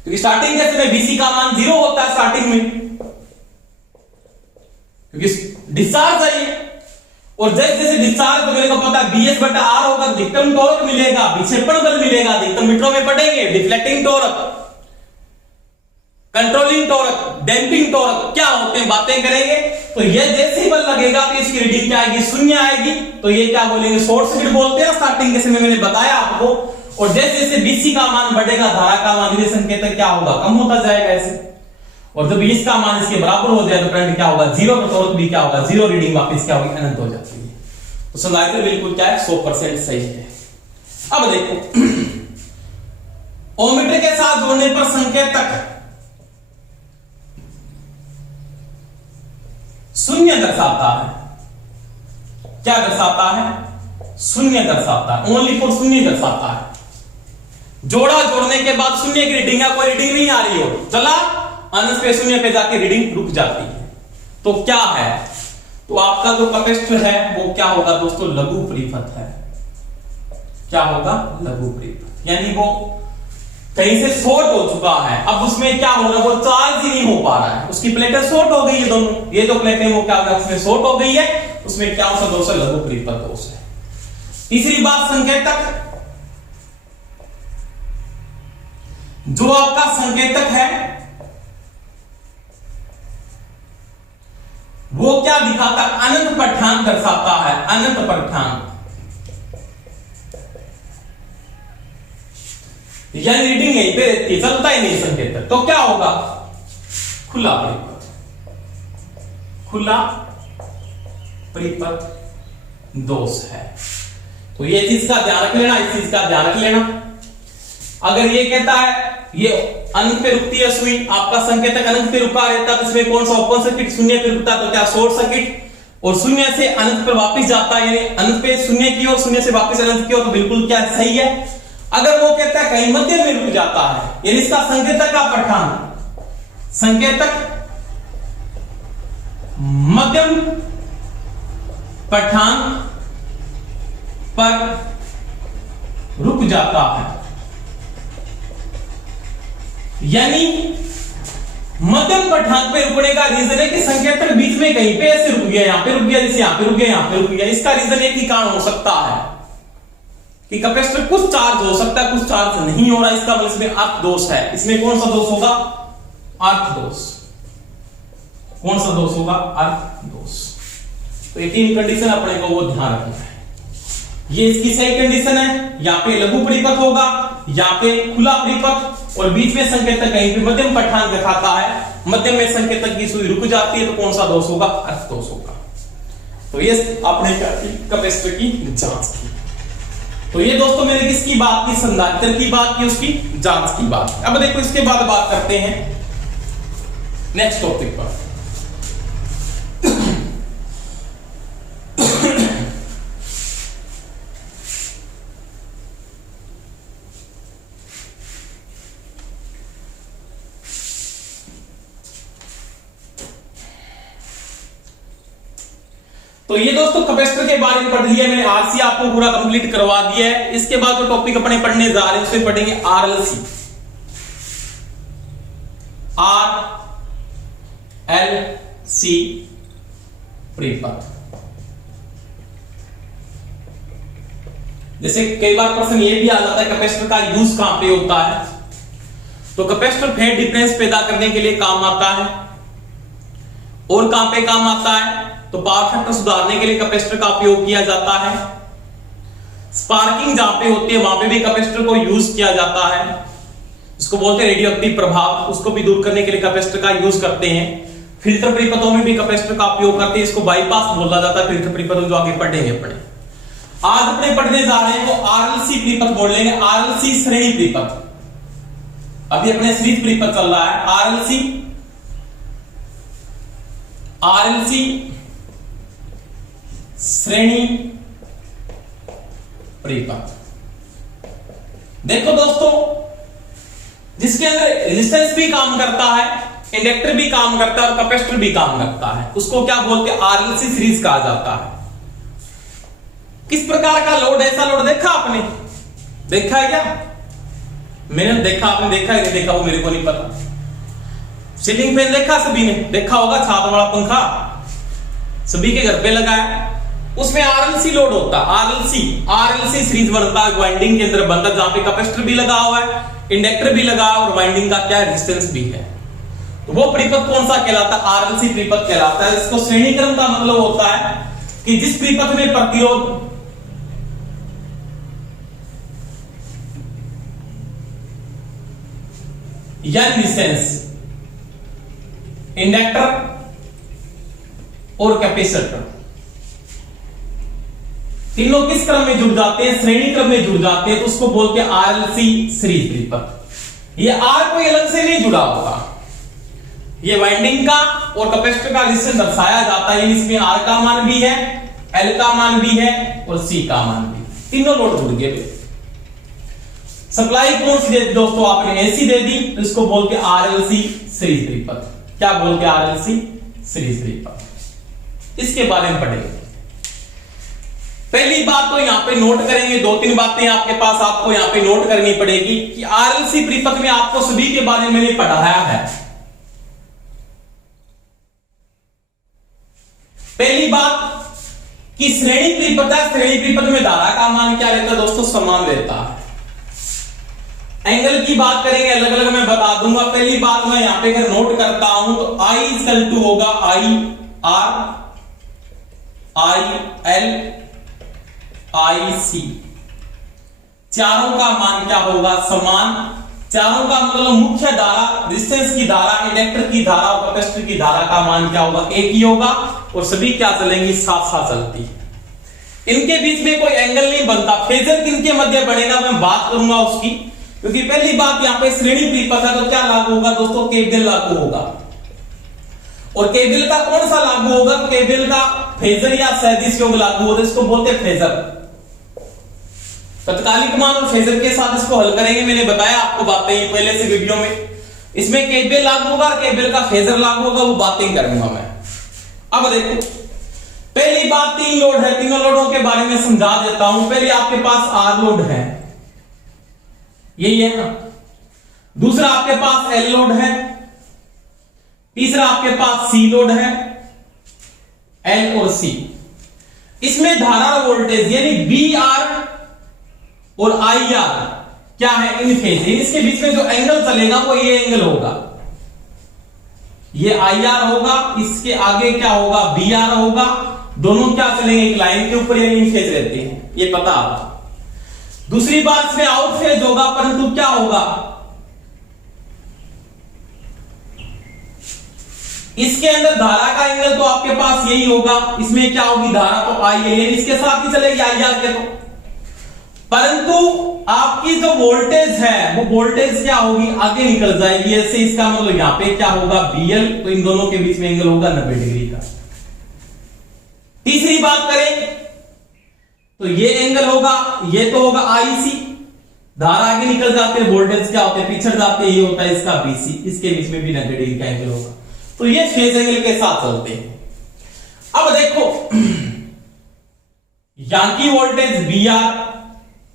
क्योंकि स्टार्टिंग के समय BC का मान 0 होता है स्टार्टिंग में, क्योंकि डिस्चार्ज है ये। और जैसे जैसे डिस्चार्ज तो मेरे को पता है BS बटा R होगा, अधिकतम टॉर्क मिलेगा, विक्षेपण बल मिलेगा, अधिकतम मीटरों में पढ़ेंगे। Deflecting torque, controlling torque, damping torque क्या होते हैं बातें करेंगे। तो ये जैसे ही बल लगेगा तो इसकी रीडिंग क्या आएगी? शून्य आएगी। तो ये क्या बोलेंगे? शॉर्ट सर्किट बोलते हैं स्टार्टिंग के समय, मैंने बताया आपको। और जैसे जैसे BC का मान बढ़ेगा, धारा का मान धीरे संकेतक क्या होगा? कम होता जाएगा ऐसे। और जब इसका मान इसके बराबर हो जाए तो करंट क्या होगा? 0। तो टॉर्क भी क्या होगा? 0। रीडिंग वापस क्या होगी? अनंत हो जाती है। तो संधारित्र बिल्कुल क्या है? 100% सही है। अब देखो ओमीटर के साथ जोड़ने पर संकेतक शून्य दर्शाता है। क्या दर्शाता है? शून्य दर्शाता है। ओनली फॉर शून्य दर्शाता है। जोड़ा, जोड़ने के बाद शून्य की रीडिंग है, कोई रीडिंग नहीं आ रही हो, चला अंश पे शून्य पे जाके रीडिंग रुक जाती है। तो क्या है? तो आपका जो कैपेसिटर है वो क्या होगा दोस्तों? लघु परिपथ है। क्या होगा? लघु परिपथ। यानी वो कहीं से शॉर्ट हो चुका है, अब उसमें क्या हो रहा है? वो चार्ज ही नहीं हो पा रहा है, उसकी प्लेटें शॉर्ट हो गई है दोनों। ये जो प्लेटें वो क्या होगा? उसमें शॉर्ट हो गई है, उसमें क्या सा दोष है? लघु परिपथ दोष है। तीसरी बात, संकेतक। जो आपका संकेतक है वो क्या दिखाता है? अनंत पाठ्यांक दर्शाता है। अनंत पाठ्यांक यानी रीडिंग यहीं पे रहती है, चलता ही नहीं संकेतक। तो क्या होगा? खुला परिपथ। खुला परिपथ दोष है। तो ये चीज का ध्यान रख लेना, इस चीज का ध्यान रख लेना। अगर ये कहता है ये अनंत पे रुकती है सुई, आपका संकेतक अनंत पे रुका रहता है, तो इसमें कौन सा ओपन सर्किट? शून्य पे रुकता है, तो क्या शॉर्ट सर्किट? और शून्य से अनंत पर वापस जाता है, यानी अनंत पे शून्य की ओर, शून्य से वापस अनंत की ओर, तो बिल्कुल क्या सही है। अगर वो कहता है कहीं मध्य में रुक जाता है, यानी इसका संकेतक का पाठ्यांक, संकेतक मध्यम पाठ्यांक पर रुक जाता है, यानी मध्यम पाठ्यांक पे रुकने का रीजन है कि संकेतक बीच में कहीं पे ऐसे रुक गया, यहां पे रुक गया, जैसे यहां पे रुक गया, यहां पे रुक गया। इसका रीजन एक ही कारण हो सकता है कि कैपेसिटर कुछ चार्ज हो सकता है, कुछ चार्ज नहीं हो रहा। इसका मतलब इसमें अर्थ दोष है। इसमें कौन सा दोष होगा? अर्थ दोष। कौन सा दोष होगा? अर्थ दोष। तो एक ही कंडीशन अपने को वो ध्यान रखना है। ये इसकी सही कंडीशन है, यहाँ पे लघु परिपथ होगा, यहाँ पे खुला परिपथ, और बीच में संकेतक कहीं पे मध्यम पाठ्यांक दिखाता है, मध्यम में संकेतक की सुई रुक जाती है, तो कौन सा दोष होगा? अर्थ दोष होगा। तो ये आपने कैपेसिटर की जांच की। तो ये दोस्तों मैंने किसकी बात की? संधारित्र की बात की, उसकी जांच की बात। अब देखो इसके बाद बात करते हैं नेक्स्ट टॉपिक पर। तो ये दोस्तों कैपेसिटर के बारे में पढ़ लिया मैंने, आरसी आपको पूरा कंप्लीट करवा दिया है। इसके बाद जो टॉपिक अपने पढ़ने जा रहे हैं उसमें पढ़ेंगे आरएलसी। आरएलसी परिपथ। जैसे कई बार प्रश्न ये भी आ जाता है कैपेसिटर का यूज कहां पे होता है, तो कैपेसिटर फेज डिफरेंस पैदा करने के लिए काम आता है। और कहां पे काम आता है? तो पावर फैक्टर सुधारने के लिए कैपेसिटर का उपयोग किया जाता है। स्पार्किंग जहां पे होती है वहां पे भी कैपेसिटर को यूज किया जाता है। इसको बोलते हैं रेडियो एक्टिव प्रभाव, उसको भी दूर करने के लिए कैपेसिटर का यूज करते हैं। फिल्टर परिपथों में भी कैपेसिटर का उपयोग करते हैं, इसको बाईपास बोला जाता है फिल्टर परिपथों, जो आगे पढ़ेंगे अपने। आज अपने पढ़ने जा रहे हैं वो आरएलसी परिपथ बोल लेंगे, आरएलसी श्रेणी परिपथ। अभी अपने सीरीज परिपथ चल रहा है आरएलसी श्रेणी परिपथ। देखो दोस्तों, जिसके अंदर रेजिस्टेंस भी काम करता है, इंडक्टर भी काम करता है और कैपेसिटर भी काम करता है, उसको क्या बोलते हैं? आरएलसी सीरीज कहा जाता है। किस प्रकार का लोड? ऐसा लोड देखा आपने? देखा है क्या? मैंने देखा, आपने देखा है नहीं देखा वो मेरे को नहीं पता। सीलिंग फैन देखा सभी ने? देखा होगा। छात वाला पंखा सभी के घर पे लगा है, उसमें आरएलसी लोड होता है। आरएलसी सीरीज बनता है, वाइंडिंग के अंदर बनता है, जहां पे कैपेसिटर भी लगा हुआ है, इंडक्टर भी लगा है और वाइंडिंग का क्या रेजिस्टेंस भी है। तो वो परिपथ कौन सा कहलाता है? आरएलसी परिपथ कहलाता है। इसको श्रेणी क्रम का मतलब होता है कि जिस परिपथ में प्रतिरोध या रेजिस्टेंस, इंडक्टर और कैपेसिटर तीनों किस क्रम में जुड़ जाते हैं? श्रेणी क्रम में जुड़ जाते हैं, तो उसको बोलते हैं आरएलसी सीरीज परिपथ। ये आर कोई अलग से नहीं जुड़ा होगा, ये वाइंडिंग का और कैपेसिटर का रेजिस्टेंस दर्शाया जाता है। इसमें आर का मान भी है, एल का मान भी है और सी का मान भी, तीनों लोड जुड़ गए। सप्लाई कौन सी दे दी दोस्तों, आपने एसी दे दी, तो इसको बोलते आरएलसी सीरीज परिपथ। क्या बोलते हैं आरएलसी सीरीज परिपथ, इसके बारे में पढ़ेंगे। पहली बात तो यहां पे नोट करेंगे, दो तीन बातें आपके पास आपको यहां पे नोट करनी पड़ेगी कि आरएलसी परिपथ में आपको सभी के बारे में मैंने पढ़ाया है। पहली बात कि श्रेणी परिपथ है, श्रेणी परिपथ में धारा का मान क्या रहता है दोस्तों, समान रहता है। एंगल की बात करेंगे, अलग अलग मैं बता दूंगा। पहली बात मैं यहां पे अगर नोट करता हूं तो I इक्वल टू होगा I R I L I सी, चारों का मान क्या होगा, समान। चारों का मतलब मुख्य धारा, रेजिस्टेंस की धारा, इंडक्टर की धारा और कैपेसिटर की धारा का मान क्या होगा, एक ही होगा और सभी क्या चलेंगी, साथ साथ चलती है। इनके बीच में कोई एंगल नहीं बनता। फेजर किनके मध्य बनेगा मैं बात करूंगा उसकी, क्योंकि पहली बात यहां पे श्रेणी परिपथ है तो क्या लागू होगा दोस्तों, केवीएल लागू होगा। और केवीएल का कौन सा लागू होगा, केवीएल का फेजर या सदिश योग लागू होगा, इसको बोलते हैं फेजर। तत्कालिक मान और फेजर के साथ इसको हल करेंगे, मैंने बताया आपको बातें पहले से वीडियो में। इसमें केवीएल लागू होगा, केवीएल का फेजर लागू होगा, वो बातें करूंगा मैं। अब देखो, पहली बात तीन लोड है, तीनों लोडों के बारे में समझा देता हूं। पहले आपके पास आर लोड है, यही है ना। दूसरा आपके पास एल लोड है, तीसरा आपके पास सी लोड है, एल और सी। इसमें धारा वोल्टेज यानी बी आर और आई आर क्या है, इन फेज। इसके बीच में जो एंगल चलेगा वो ये एंगल होगा, ये आई आर होगा, इसके आगे क्या होगा, बी आर होगा। दोनों क्या चलेंगे, एक लाइन के ऊपर यानी इन फेज रहते हैं, ये पता आपको। दूसरी बात, इसमें आउट फेज होगा, परंतु क्या होगा, इसके अंदर धारा का एंगल तो आपके पास यही होगा। इसमें क्या होगी, धारा तो आई है, इसके साथ ही चलेगी आई आर के, तो परंतु आपकी जो वोल्टेज है वो वोल्टेज क्या होगी, आगे निकल जाएगी ऐसे। इसका मतलब यहां पे क्या होगा, बीएल, तो इन दोनों के बीच में एंगल होगा 90 डिग्री का। तीसरी बात करें तो ये एंगल होगा, ये तो होगा आईसी, धारा आगे निकल जाते हैं, वोल्टेज क्या होते हैं, पिछड़ जाते हैं, ये होता है इसका बीसी, इसके बीच में भी 90 डिग्री का एंगल होगा। तो ये फेज एंगल के साथ चलते हैं। अब देखो, यहां की वोल्टेज बी आर,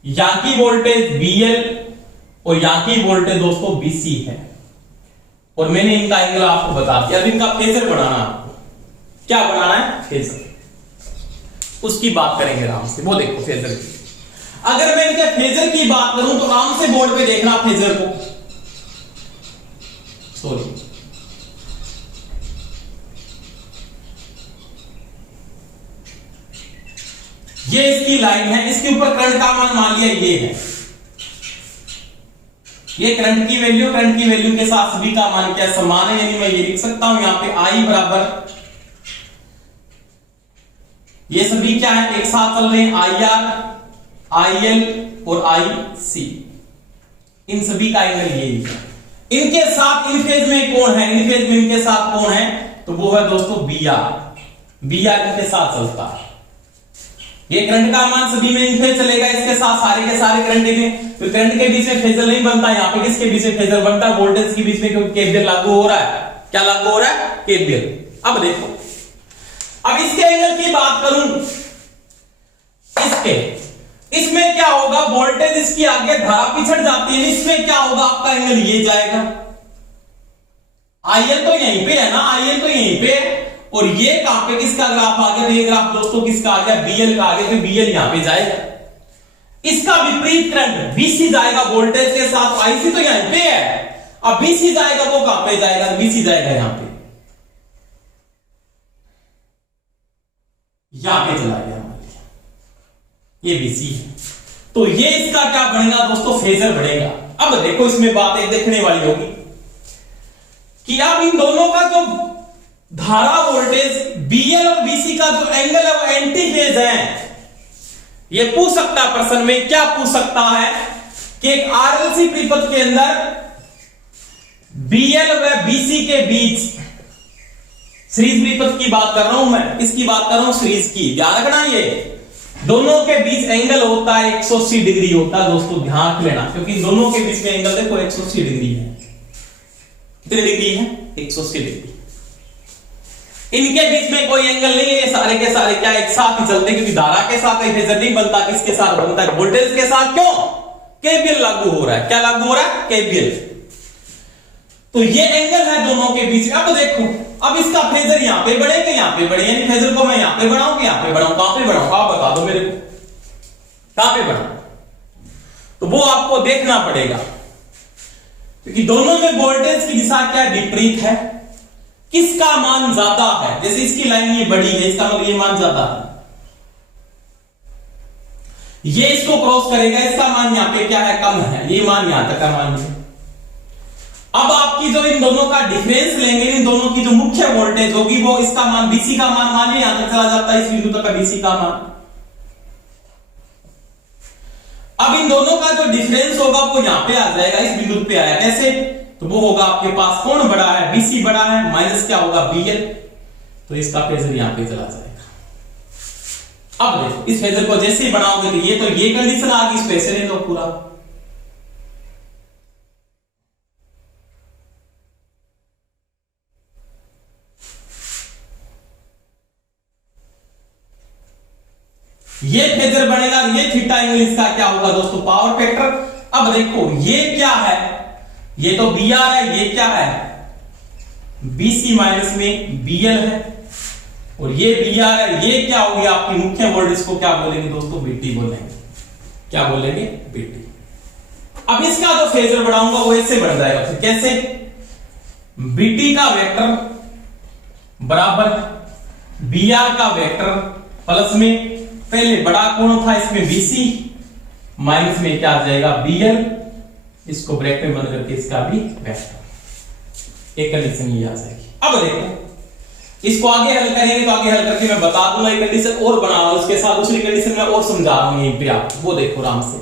यहां की वोल्टेज बीएल और यहां की वोल्टेज दोस्तों बीसी है, और मैंने इनका एंगल आपको बता दिया। अब इनका फेजर बनाना, आपको क्या बनाना है, फेजर, उसकी बात करेंगे आराम से। वो देखो फेजर की, अगर मैं इनके फेजर की बात करूं तो आराम से बोर्ड पे देखना फेजर को, सॉरी ये इसकी लाइन है, इसके ऊपर करंट का मान लिया ये है, ये करंट की वैल्यू के साथ सभी का मान क्या समान है, यानी मैं ये लिख सकता हूं यहां पे आई बराबर, ये सभी क्या है, एक साथ चल रहे हैं, आई आर, आई एल और आई सी, इन सभी का एंगल यही है। इनके साथ इन फेज में कौन है, इन फेज में इनके साथ कौन है, तो वो है दोस्तों बी आर, बी आर इनके साथ चलता है। ये करंट का मान सभी में इनफेज चलेगा, इसके साथ सारे के सारे करंट में, तो करंट के बीच में फेजर नहीं बनता। यहां पे किसके बीच में फेजर बनता है, वोल्टेज के बीच में, क्योंकि केवीएल लागू हो रहा है। क्या लागू हो रहा है, केवीएल। अब देखो, अब इसके एंगल की बात करूं, इसमें क्या होगा, वोल्टेज इसकी आगे धारा पिछड़ जाती है, इसमें क्या होगा, आपका एंगल ये जाएगा। आईएल तो यहीं पे है ना, आईएल तो यहीं पे है, और ये कहां पे, किसका ग्राफ आ गया, तो ये ग्राफ दोस्तों किसका आ गया, बीएल का आ गया, तो बीएल यहां पे जाएगा। इसका विपरीत करंट बीसी जाएगा वोल्टेज के साथ, आईसी तो यहां पे है, अब बीसी जाएगा, वो कहां पे जाएगा, बीसी जाएगा यहां पे, यहां पे चला गया, ये बीसी है। तो ये इसका क्या बनेगा दोस्तों, फेजर बढ़ेगा। अब देखो, इसमें बात एक देखने वाली होगी कि अब इन दोनों का जो धारा वोल्टेज बीएल और बीसी का जो एंगल है वो एंटी फेज है। ये पूछ सकता है प्रश्न में, क्या पूछ सकता है कि एक आरएलसी परिपथ के अंदर बीएल व बीसी के बीच सीरीज विपद की बात कर रहा हूं मैं, इसकी बात कर रहा हूं सीरीज की। ध्यान रखना, ये दोनों के बीच एंगल होता है 180 डिग्री होता है दोस्तों, ध्यान रख लेना, क्योंकि दोनों के बीच में एंगल देखो 180 डिग्री है। कितनी डिग्री है? 180 डिग्री। इनके बीच में कोई एंगल नहीं है, ये सारे के सारे क्या एक साथ ही चलते, क्योंकि धारा के साथ फेजर नहीं बनता, किसके साथ बनता है? वोल्टेज के साथ। क्यों? केवीएल लागू हो रहा है। क्या लागू हो रहा है? केवीएल। तो ये एंगल है दोनों के बीच। अब देखो, अब इसका फेजर यहां पे बढ़े कि यहां पे बढ़े, यानी फेजर को मैं यहां पे बढ़ाऊं कि यहां पे बढ़ाऊं? कहां पे बढ़ाऊं? आप बता दो मेरे को, कहां पे बढ़ाऊं? तो वो आपको देखना पड़ेगा, क्योंकि दोनों में वोल्टेज की दिशा क्या विपरीत है। किसका मान ज्यादा है? जैसे इसकी लाइन ये बड़ी है, इसका मतलब ये मान ज्यादा है, ये इसको क्रॉस करेगा, इसका मान यहां पे क्या है? कम है, ये मान यहां तक का मान है। अब आपकी जो इन दोनों का डिफरेंस लेंगे, इन दोनों की जो मुख्य वोल्टेज होगी वो इसका मान बीसी का मान मानिए यहां तक चला जाता है, इस बिंदु तक का बीसी का मान। अब इन दोनों का जो डिफरेंस होगा वो यहां पे आ जाएगा, इस बिंदु पे आया। कैसे? तो वो होगा आपके पास कौन बड़ा है? बीसी बड़ा है, माइनस क्या होगा? बीएल। तो इसका फेजर यहां पे चला जाएगा। अब देखो, इस फेजर को जैसे ही बनाओगे तो ये कंडीशन आ गई, इस पे से ले लो पूरा। ये फेजर बनेगा, ये थीटा एंगल इसका क्या होगा दोस्तों? Power factor. अब देखो, ये क्या है? ये तो बी आर है, ये क्या है? बीसी माइनस में बीएल है, और ये बी आर है, ये क्या होगी आपकी मुख्य वोल्टेज को क्या बोलेंगे दोस्तों? बीटी बोलेंगे। क्या बोलेंगे? बीटी। अब इसका जो फेजर बढ़ाऊंगा वो ऐसे बढ़ जाएगा। फिर कैसे? बीटी का वेक्टर बराबर बी आर का वेक्टर प्लस में पहले बड़ा कौन था इसमें? बीसी, माइनस में क्या आ जाएगा? बीएल, इसको ब्रैकेट में बंद करके इसका भी वेक्टर। एक कंडीशन ये आ जाएगी। अब देखो, इसको आगे हल करेंगे तो आगे हल करके मैं बता दूंगा, एक कंडीशन और बना रहा हूं, उसके साथ दूसरी कंडीशन में और समझा रहा हूं, यहीं पे आप वो देखो आराम से।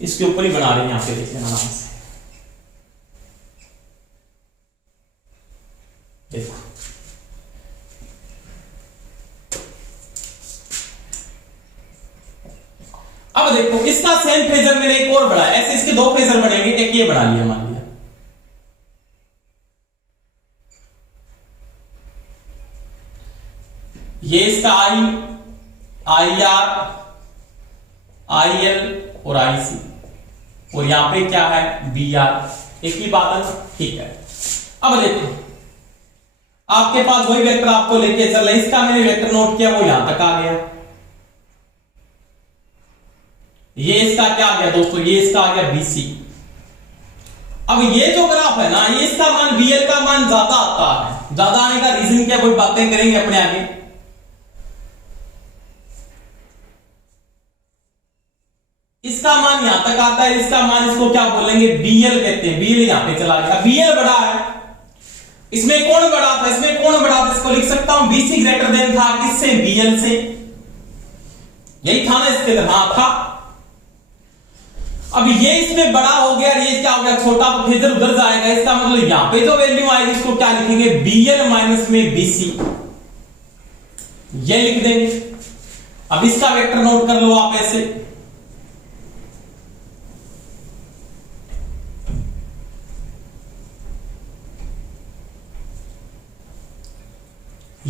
इसके ऊपर ही बना रहे हैं, यहां पे देखिए आराम से, देखो। अब देखो, इसका सेम फेजर मैंने एक और बढ़ाया, ऐसे इसके दो फेजर बनेंगे, एक ये बना लिया, मान लिया। ये इसका आई आर, आई एल और आई सी, और यहां पे क्या है? B R. एक ही बात है, ठीक है। अब देखो, आपके पास वही वेक्टर आपको लेके चल रहा है, इसका मैंने वेक्टर नोट किया, वो यहां तक आ गया। ये इसका क्या आ गया दोस्तों? ये इसका आ गया बीसी। अब ये जो ग्राफ है ना, ये इसका मान बीएल का मान ज्यादा आता है। ज्यादा आने का रीजन क्या? कोई बातें करेंगे अपने आगे। इसका मान यहां तक आता है, इसका मान इसको क्या बोलेंगे? बीएल कहते हैं। बीएल यहां पे चला गया, बीएल बड़ा है। इसमें कौन बड़ा था? इसमें कौन बड़ा था? इसको लिख सकता हूं बीसी ग्रेटर देन था किससे? बीएल से। यही था ना इसके अंदर? हाँ था। अब ये इसमें बड़ा हो गया, ये क्या हो गया? छोटा, तो फेजर उधर जाएगा। इसका मतलब यहां पे जो वैल्यू आएगी इसको क्या लिखेंगे? बीएल माइनस में बीसी, ये लिख देंगे। अब इसका वेक्टर नोट कर लो आप ऐसे,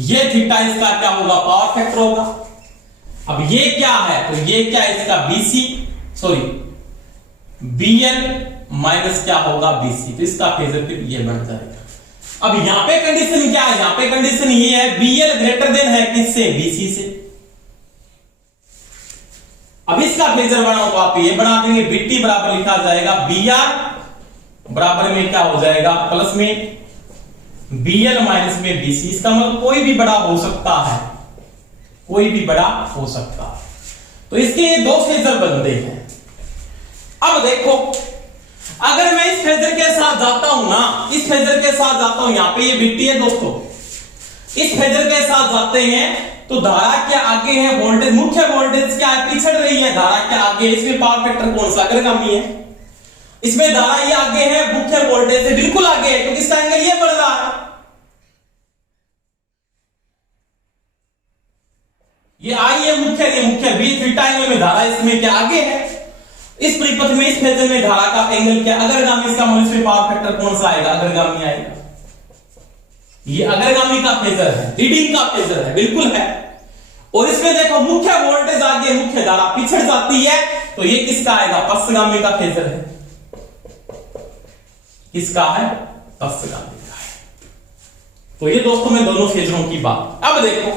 ये थीटा इसका क्या होगा? पावर फैक्टर होगा। अब ये क्या है? तो ये क्या है इसका? बीसी, सॉरी बीएल माइनस क्या होगा? बीसी। तो इसका फेजर फिर ये बन जाएगा। अब यहां पे कंडीशन क्या है? यहां पे कंडीशन ये है, बीएल ग्रेटर देन है किससे? बीसी से। अब इसका फेजर बनाओ तो आप ये बना देंगे, बीटी बराबर लिखा जाएगा बीआर बराबर में क्या हो जाएगा? प्लस में बीएल माइनस में बीसी। इसका मतलब कोई भी बड़ा हो सकता है, कोई भी बड़ा हो सकता है। तो इसके ये दो फेजर बनते हैं। अब देखो, अगर मैं इस फेजर के साथ जाता हूं ना, इस फेजर के साथ जाता हूं, यहां पे ये बीटी है दोस्तों, इस फेजर के साथ जाते हैं तो धारा के आगे है वोल्टेज, मुख्य वोल्टेज क्या है, पिछड़ रही है, धारा के आगे। इसमें पावर फैक्टर कौन सा, अग्रगामी है। इसमें धारा ये आगे है, मुख्य वोल्टेज से बिल्कुल आगे है, तो किसका एंगल ये बढ़ रहा है, ये आई है मुख्य, ये मुख्य बी थीटा एंगल में धारा इसमें क्या आगे है। इस परिपथ में, इस फेजर में धारा का एंगल क्या, अग्रगामी। इसका मतलब इसमें पावर फैक्टर कौन सा आएगा, अग्रगामी आएगा। ये अग्रगामी का फेजर है, लीडिंग का फेजर है, बिल्कुल है। और इसमें देखो मुख्य वोल्टेज आगे, मुख्य धारा पिछड़ जाती है, तो ये किसका आएगा, पश्चगामी का फेजर है। किसका है, पश्चगामी का है। तो ये दोस्तों में दोनों फेजरों की बात। अब देखो,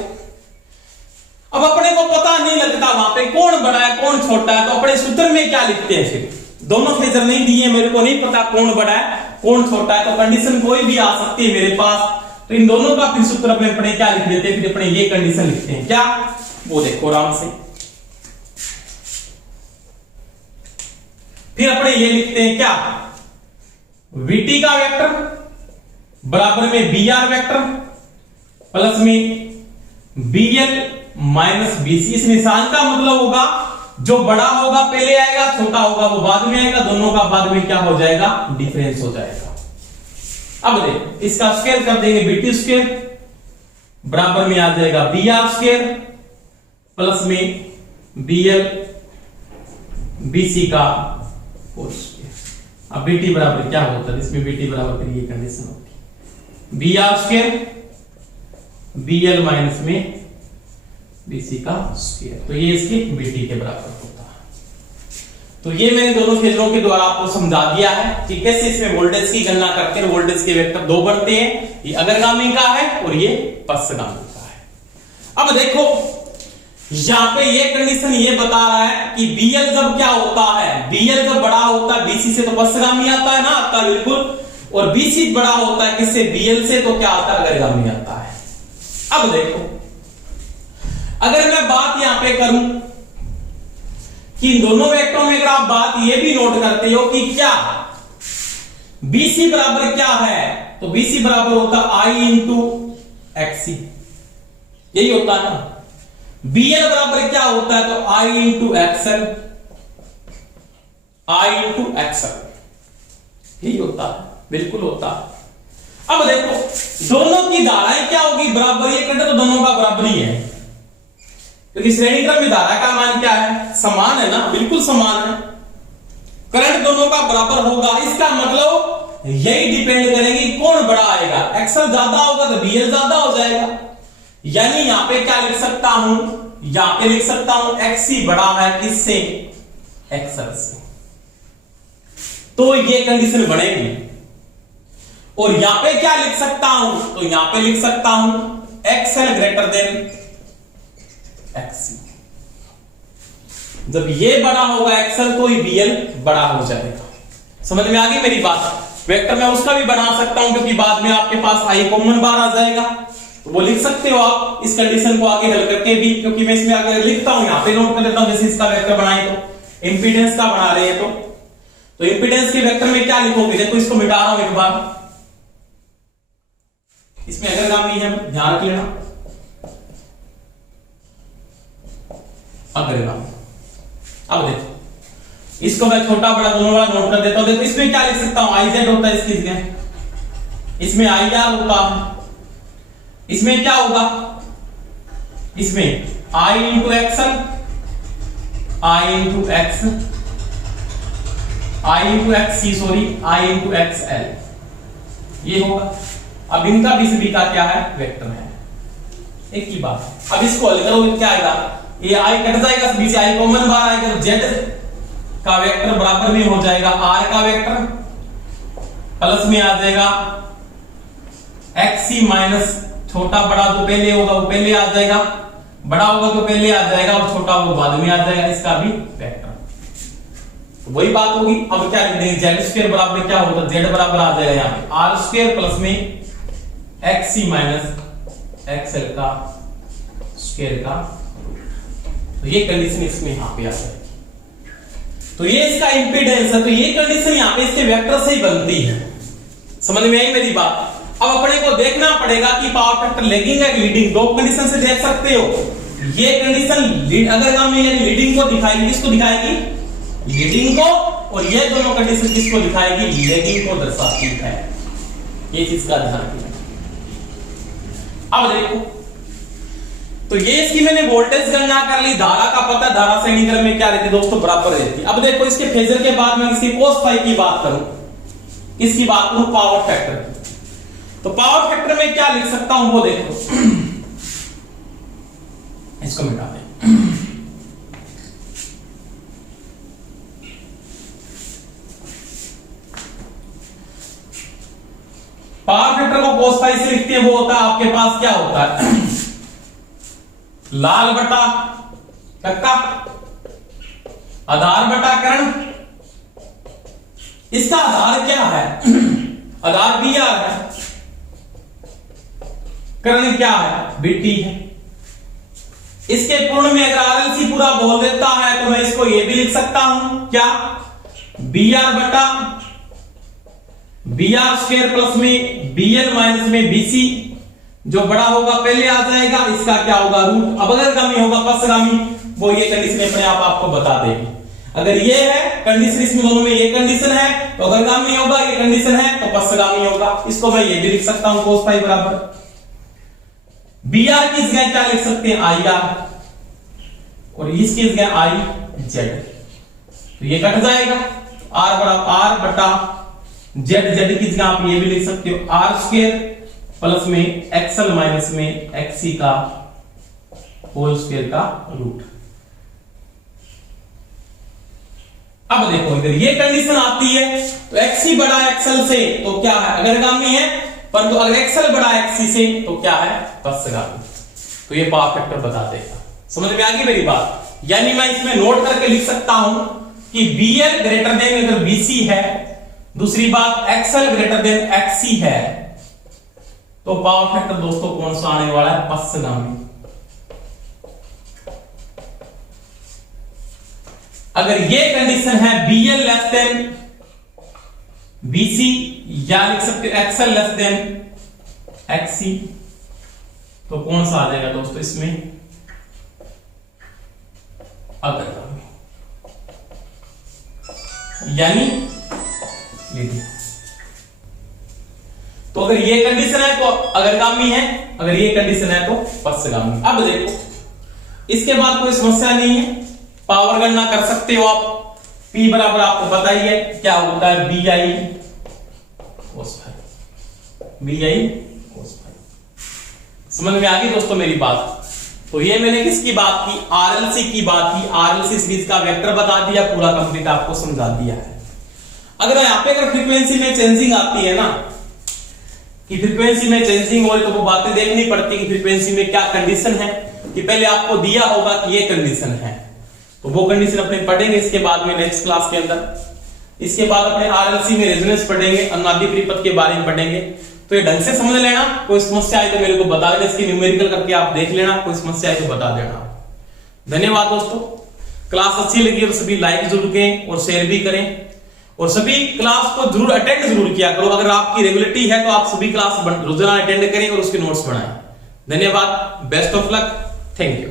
अब अपने को पता नहीं लगता वहां पे कौन बड़ा है कौन छोटा है, तो अपने सूत्र में क्या लिखते हैं फिर। दोनों फेजर नहीं दिए, मेरे को नहीं पता कौन बड़ा है कौन छोटा है, तो कंडीशन कोई भी आ सकती है मेरे पास, तो इन दोनों का फिर सूत्र में अपने क्या लिख देते हैं, फिर अपने ये कंडीशन लिखते हैं क्या, वो देखो आराम से। फिर अपने ये लिखते हैं क्या, VT का वेक्टर बराबर में BR वेक्टर प्लस में BL माइनस BC। इस निशान का मतलब होगा जो बड़ा होगा पहले आएगा, छोटा होगा वो बाद में आएगा, दोनों का बाद में क्या हो जाएगा, डिफरेंस हो जाएगा। अब देख, इसका स्क्वायर कर देंगे, BT स्क्वायर बराबर में आ जाएगा BR स्क्वायर प्लस में BL BC का होल स्क्वायर। अब BT बराबर क्या होता है, इसमें BT बराबर फिर ये कंडीशन होती है, BR स्क्वायर BL माइनस में BC का स्क्वायर, तो ये इसके BT के बराबर होता है। तो ये मैंने दोनों फेजरों के द्वारा आपको समझा दिया है कि कैसे इसमें वोल्टेज की गणना करते हैं। वोल्टेज के वेक्टर दो बनते हैं, ये अग्रगामी का है और ये पश्चगामी का है। अब देखो यहां पे ये कंडीशन ये बता रहा है कि BL जब क्या होता है, BL जब बड़ा होता है BC से तो पश्चगामी आता है ना, आता है बिल्कुल, और BC बड़ा होता है किससे, BL से, तो क्या आता है, अग्रगामी आता है। अब देखो अगर मैं बात यहां पे करूं कि दोनों वेक्टरों में अगर आप बात ये भी नोट करते हो कि क्या BC बराबर क्या है, तो BC बराबर होता है I इंटू XC, यही होता है ना। BL बराबर क्या होता है, तो I into XL, I into XL, यही होता है, बिल्कुल होता है। अब देखो दोनों की धाराएं क्या होगी, बराबर, ये कहते तो दोनों का बराबर ही है, क्योंकि श्रेणी क्रम में धारा का मान क्या है, समान है ना, बिल्कुल समान है। करंट दोनों का बराबर होगा, इसका मतलब यही डिपेंड करेगी कौन बड़ा आएगा, XL ज्यादा होगा तो BL ज्यादा हो जाएगा। यानी यहां पे क्या लिख सकता हूं, यहां पे लिख सकता हूं XC बड़ा है किससे, XL से, तो ये कंडीशन बनेगी। और यहां पे क्या लिख सकता हूं, तो यहां पे लिख सकता हूं XL ग्रेटर देन XC। जब ये बड़ा होगा XL तो ही BL बड़ा हो जाएगा। समझ में आ गई मेरी बात। वेक्टर में उसका भी बना सकता हूं, क्योंकि बाद में आपके पास I कॉमन बार आ जाएगा, तो वो लिख सकते हो आप इस कंडीशन को आगे हल करके भी, क्योंकि मैं इसमें आगे लिखता हूं, यहां पे नोट कर देता हूं, जैसे इसका वेक्टर बनाए तो इंपीडेंस का बना रहे हैं, तो इंपीडेंस के वेक्टर में क्या लिखोगे, देखो इसको मिटा रहा हूं एक बार, इसमें अग्रगामी है, ध्यान रख लेना, अग्रगामी। अब देखो इसको मैं छोटा बड़ा दोनों वाला नोट कर देता हूं। देखो इसमें क्या लिख सकता हूं, IZ होता है इसकी जगह, इसमें IR होता है, इसमें क्या होगा, इसमें I into XL, I into X, I into XC, sorry I into XL, ये होगा। अब इनका भी सभी का क्या है, वेक्टर है, एक ही बात। अब इसको हल करोगे क्या आएगा, ये I कट जाएगा, बीच से I कॉमन बाहर आएगा, तो Z का वेक्टर बराबर में हो जाएगा R का वेक्टर प्लस में आ जाएगा XC माइनस छोटा बड़ा जो पहले होगा वो पहले आ जाएगा, बड़ा होगा तो पहले आ जाएगा और छोटा वो बाद में आ जाएगा, इसका भी वेक्टर। तो वही बात होगी। अब क्या लिख देंगे, Z स्क्वायर बराबर क्या होगा, Z बराबर आ जाएगा यहाँ पे R स्क्वायर प्लस में XC माइनस XL का स्क्वायर का, तो ये कंडीशन इसमें यहां पे आ जाएगी। तो ये इसका इंपीडेंस है, तो ये कंडीशन यहां पे इसके वेक्टर से ही बनती है। समझ में आई मेरी बात। अब अपने को देखना पड़ेगा कि पावर फैक्टर लैगिंग है लीडिंग, दो कंडीशन से देख सकते हो। ये कंडीशन अग्रगामी यानी लीडिंग को दिखाएगी, किसको दिखाएगी? लीडिंग को। और ये दोनों कंडीशन किसको दिखाएगी? लैगिंग को दर्शाती है। ये चीज का ध्यान रखना। अब देखो, तो ये इसकी मैंने वोल्टेज गणना कर ली, धारा का पता, धारा श्रेणीक्रम में क्या रहती है दोस्तों? बराबर रहती है। अब देखो इसके फेजर के बाद मैं इसकी cos फाई की बात करूं, किसकी बात करूं? पावर फैक्टर की। तो पावर फैक्टर में क्या लिख सकता हूं वो देखो, इसको मिटा दें। पावर फैक्टर को cos फाई से लिखते हैं, वो होता है आपके पास क्या होता है? लाल बटा कक्का आधार बटा कर्ण। इसका आधार क्या है? आधार बी आर है, कर्ण क्या है? बीटी है। इसके पूर्ण में अगर आरएलसी पूरा बोल देता है तो मैं इसको ये भी लिख सकता हूं, क्या? बी आर बटा बी आर स्क्वायर प्लस में बीएल माइनस में बीसी, जो बड़ा होगा पहले आ जाएगा, इसका क्या होगा? रूट। अब अग्रगामी होगा पश्चगामी, वो ये कंडीशन अपने आप आपको बता देगी। अगर ये है कंडीशन, इसमें दोनों में ये कंडीशन है तो अग्रगामी होगा, ये कंडीशन है तो पश्चगामी होगा। इसको मैं ये भी लिख सकता हूं cos फाई बराबर बी आर की जगह क्या लिख सकते हैं? आई आर, और इसकी जगह आई जेड। तो ये कट जाएगा, आर बराबर आर बटा जेड, जेड की जगह आप ये भी लिख सकते हो आर स्क्वायर प्लस में एक्सएल माइनस में एक्सी का होल स्क्वायर का रूट। अब देखो इधर ये कंडीशन आती है तो एक्सी बड़ा एक्सएल से तो क्या है? अग्रगामी है, परंतु अगर एक्सएल बड़ा एक्सी से तो क्या है? पश्चगामी। तो ये पावर फैक्टर बता देगा। समझ में आ गई मेरी बात? यानी मैं इसमें नोट करके लिख सकता हूं कि बीएल ग्रेटर देन अगर बीसी है, दूसरी बात एक्सएल ग्रेटर देन एक्सी है, तो पावर फैक्टर दोस्तों कौन सा आने वाला है? पश्चगामी। अगर ये कंडीशन है बीएल लेस देन बीसी, या लिख सकते हो एक्सएल लेस देन एक्सी, तो कौन सा आ जाएगा दोस्तों इसमें? अग्रगामी, यानी लीडिंग। तो अगर ये कंडीशन है तो अग्रगामी है, अगर ये कंडीशन है तो पश्चगामी। अब देखो इसके बाद कोई समस्या नहीं है, पावर गणना कर सकते हो आप। P बराबर आपको पता ही है क्या होता है? B I cos phi, B I cos phi. समझ में आ गई दोस्तों मेरी बात? तो ये मैंने किसकी बात की? आरएलसी की बात की। आरएलसी सीरीज का वेक्टर बता दिया, पूरा कंप्लीट आपको समझा दिया है। अगर यहाँ पे अगर फ्रीक्वेंसी में चेंजिंग आती है ना, कि फ्रीक्वेंसी में चेंजिंग हो तो वो बातें देखनी पड़ती कि फ्रीक्वेंसी में क्या कंडीशन है, कि पहले आपको दिया होगा कि ये कंडीशन है, तो वो कंडीशन अपने पढ़ेंगे इसके बाद में नेक्स्ट क्लास के अंदर। इसके बाद अपने आरएलसी में रेजोनेंस पढ़ेंगे, अनुनादी परिपथ के बारे में पढ़ेंगे। तो ये ढंग से समझ लेना, कोई समस्या आए तो मेरे को बता देना, इसकी न्यूमेरिकल करके आप देख लेना, कोई समस्या आए तो बता देना। धन्यवाद दोस्तों। क्लास अच्छी लगी तो सभी लाइक जरूर करें और शेयर भी करें, और सभी क्लास को जरूर अटेंड जरूर किया करो। अगर आपकी रेगुलरिटी है तो आप सभी क्लास रोजाना अटेंड करें और उसके नोट्स बनाएं। धन्यवाद, best of luck, thank you.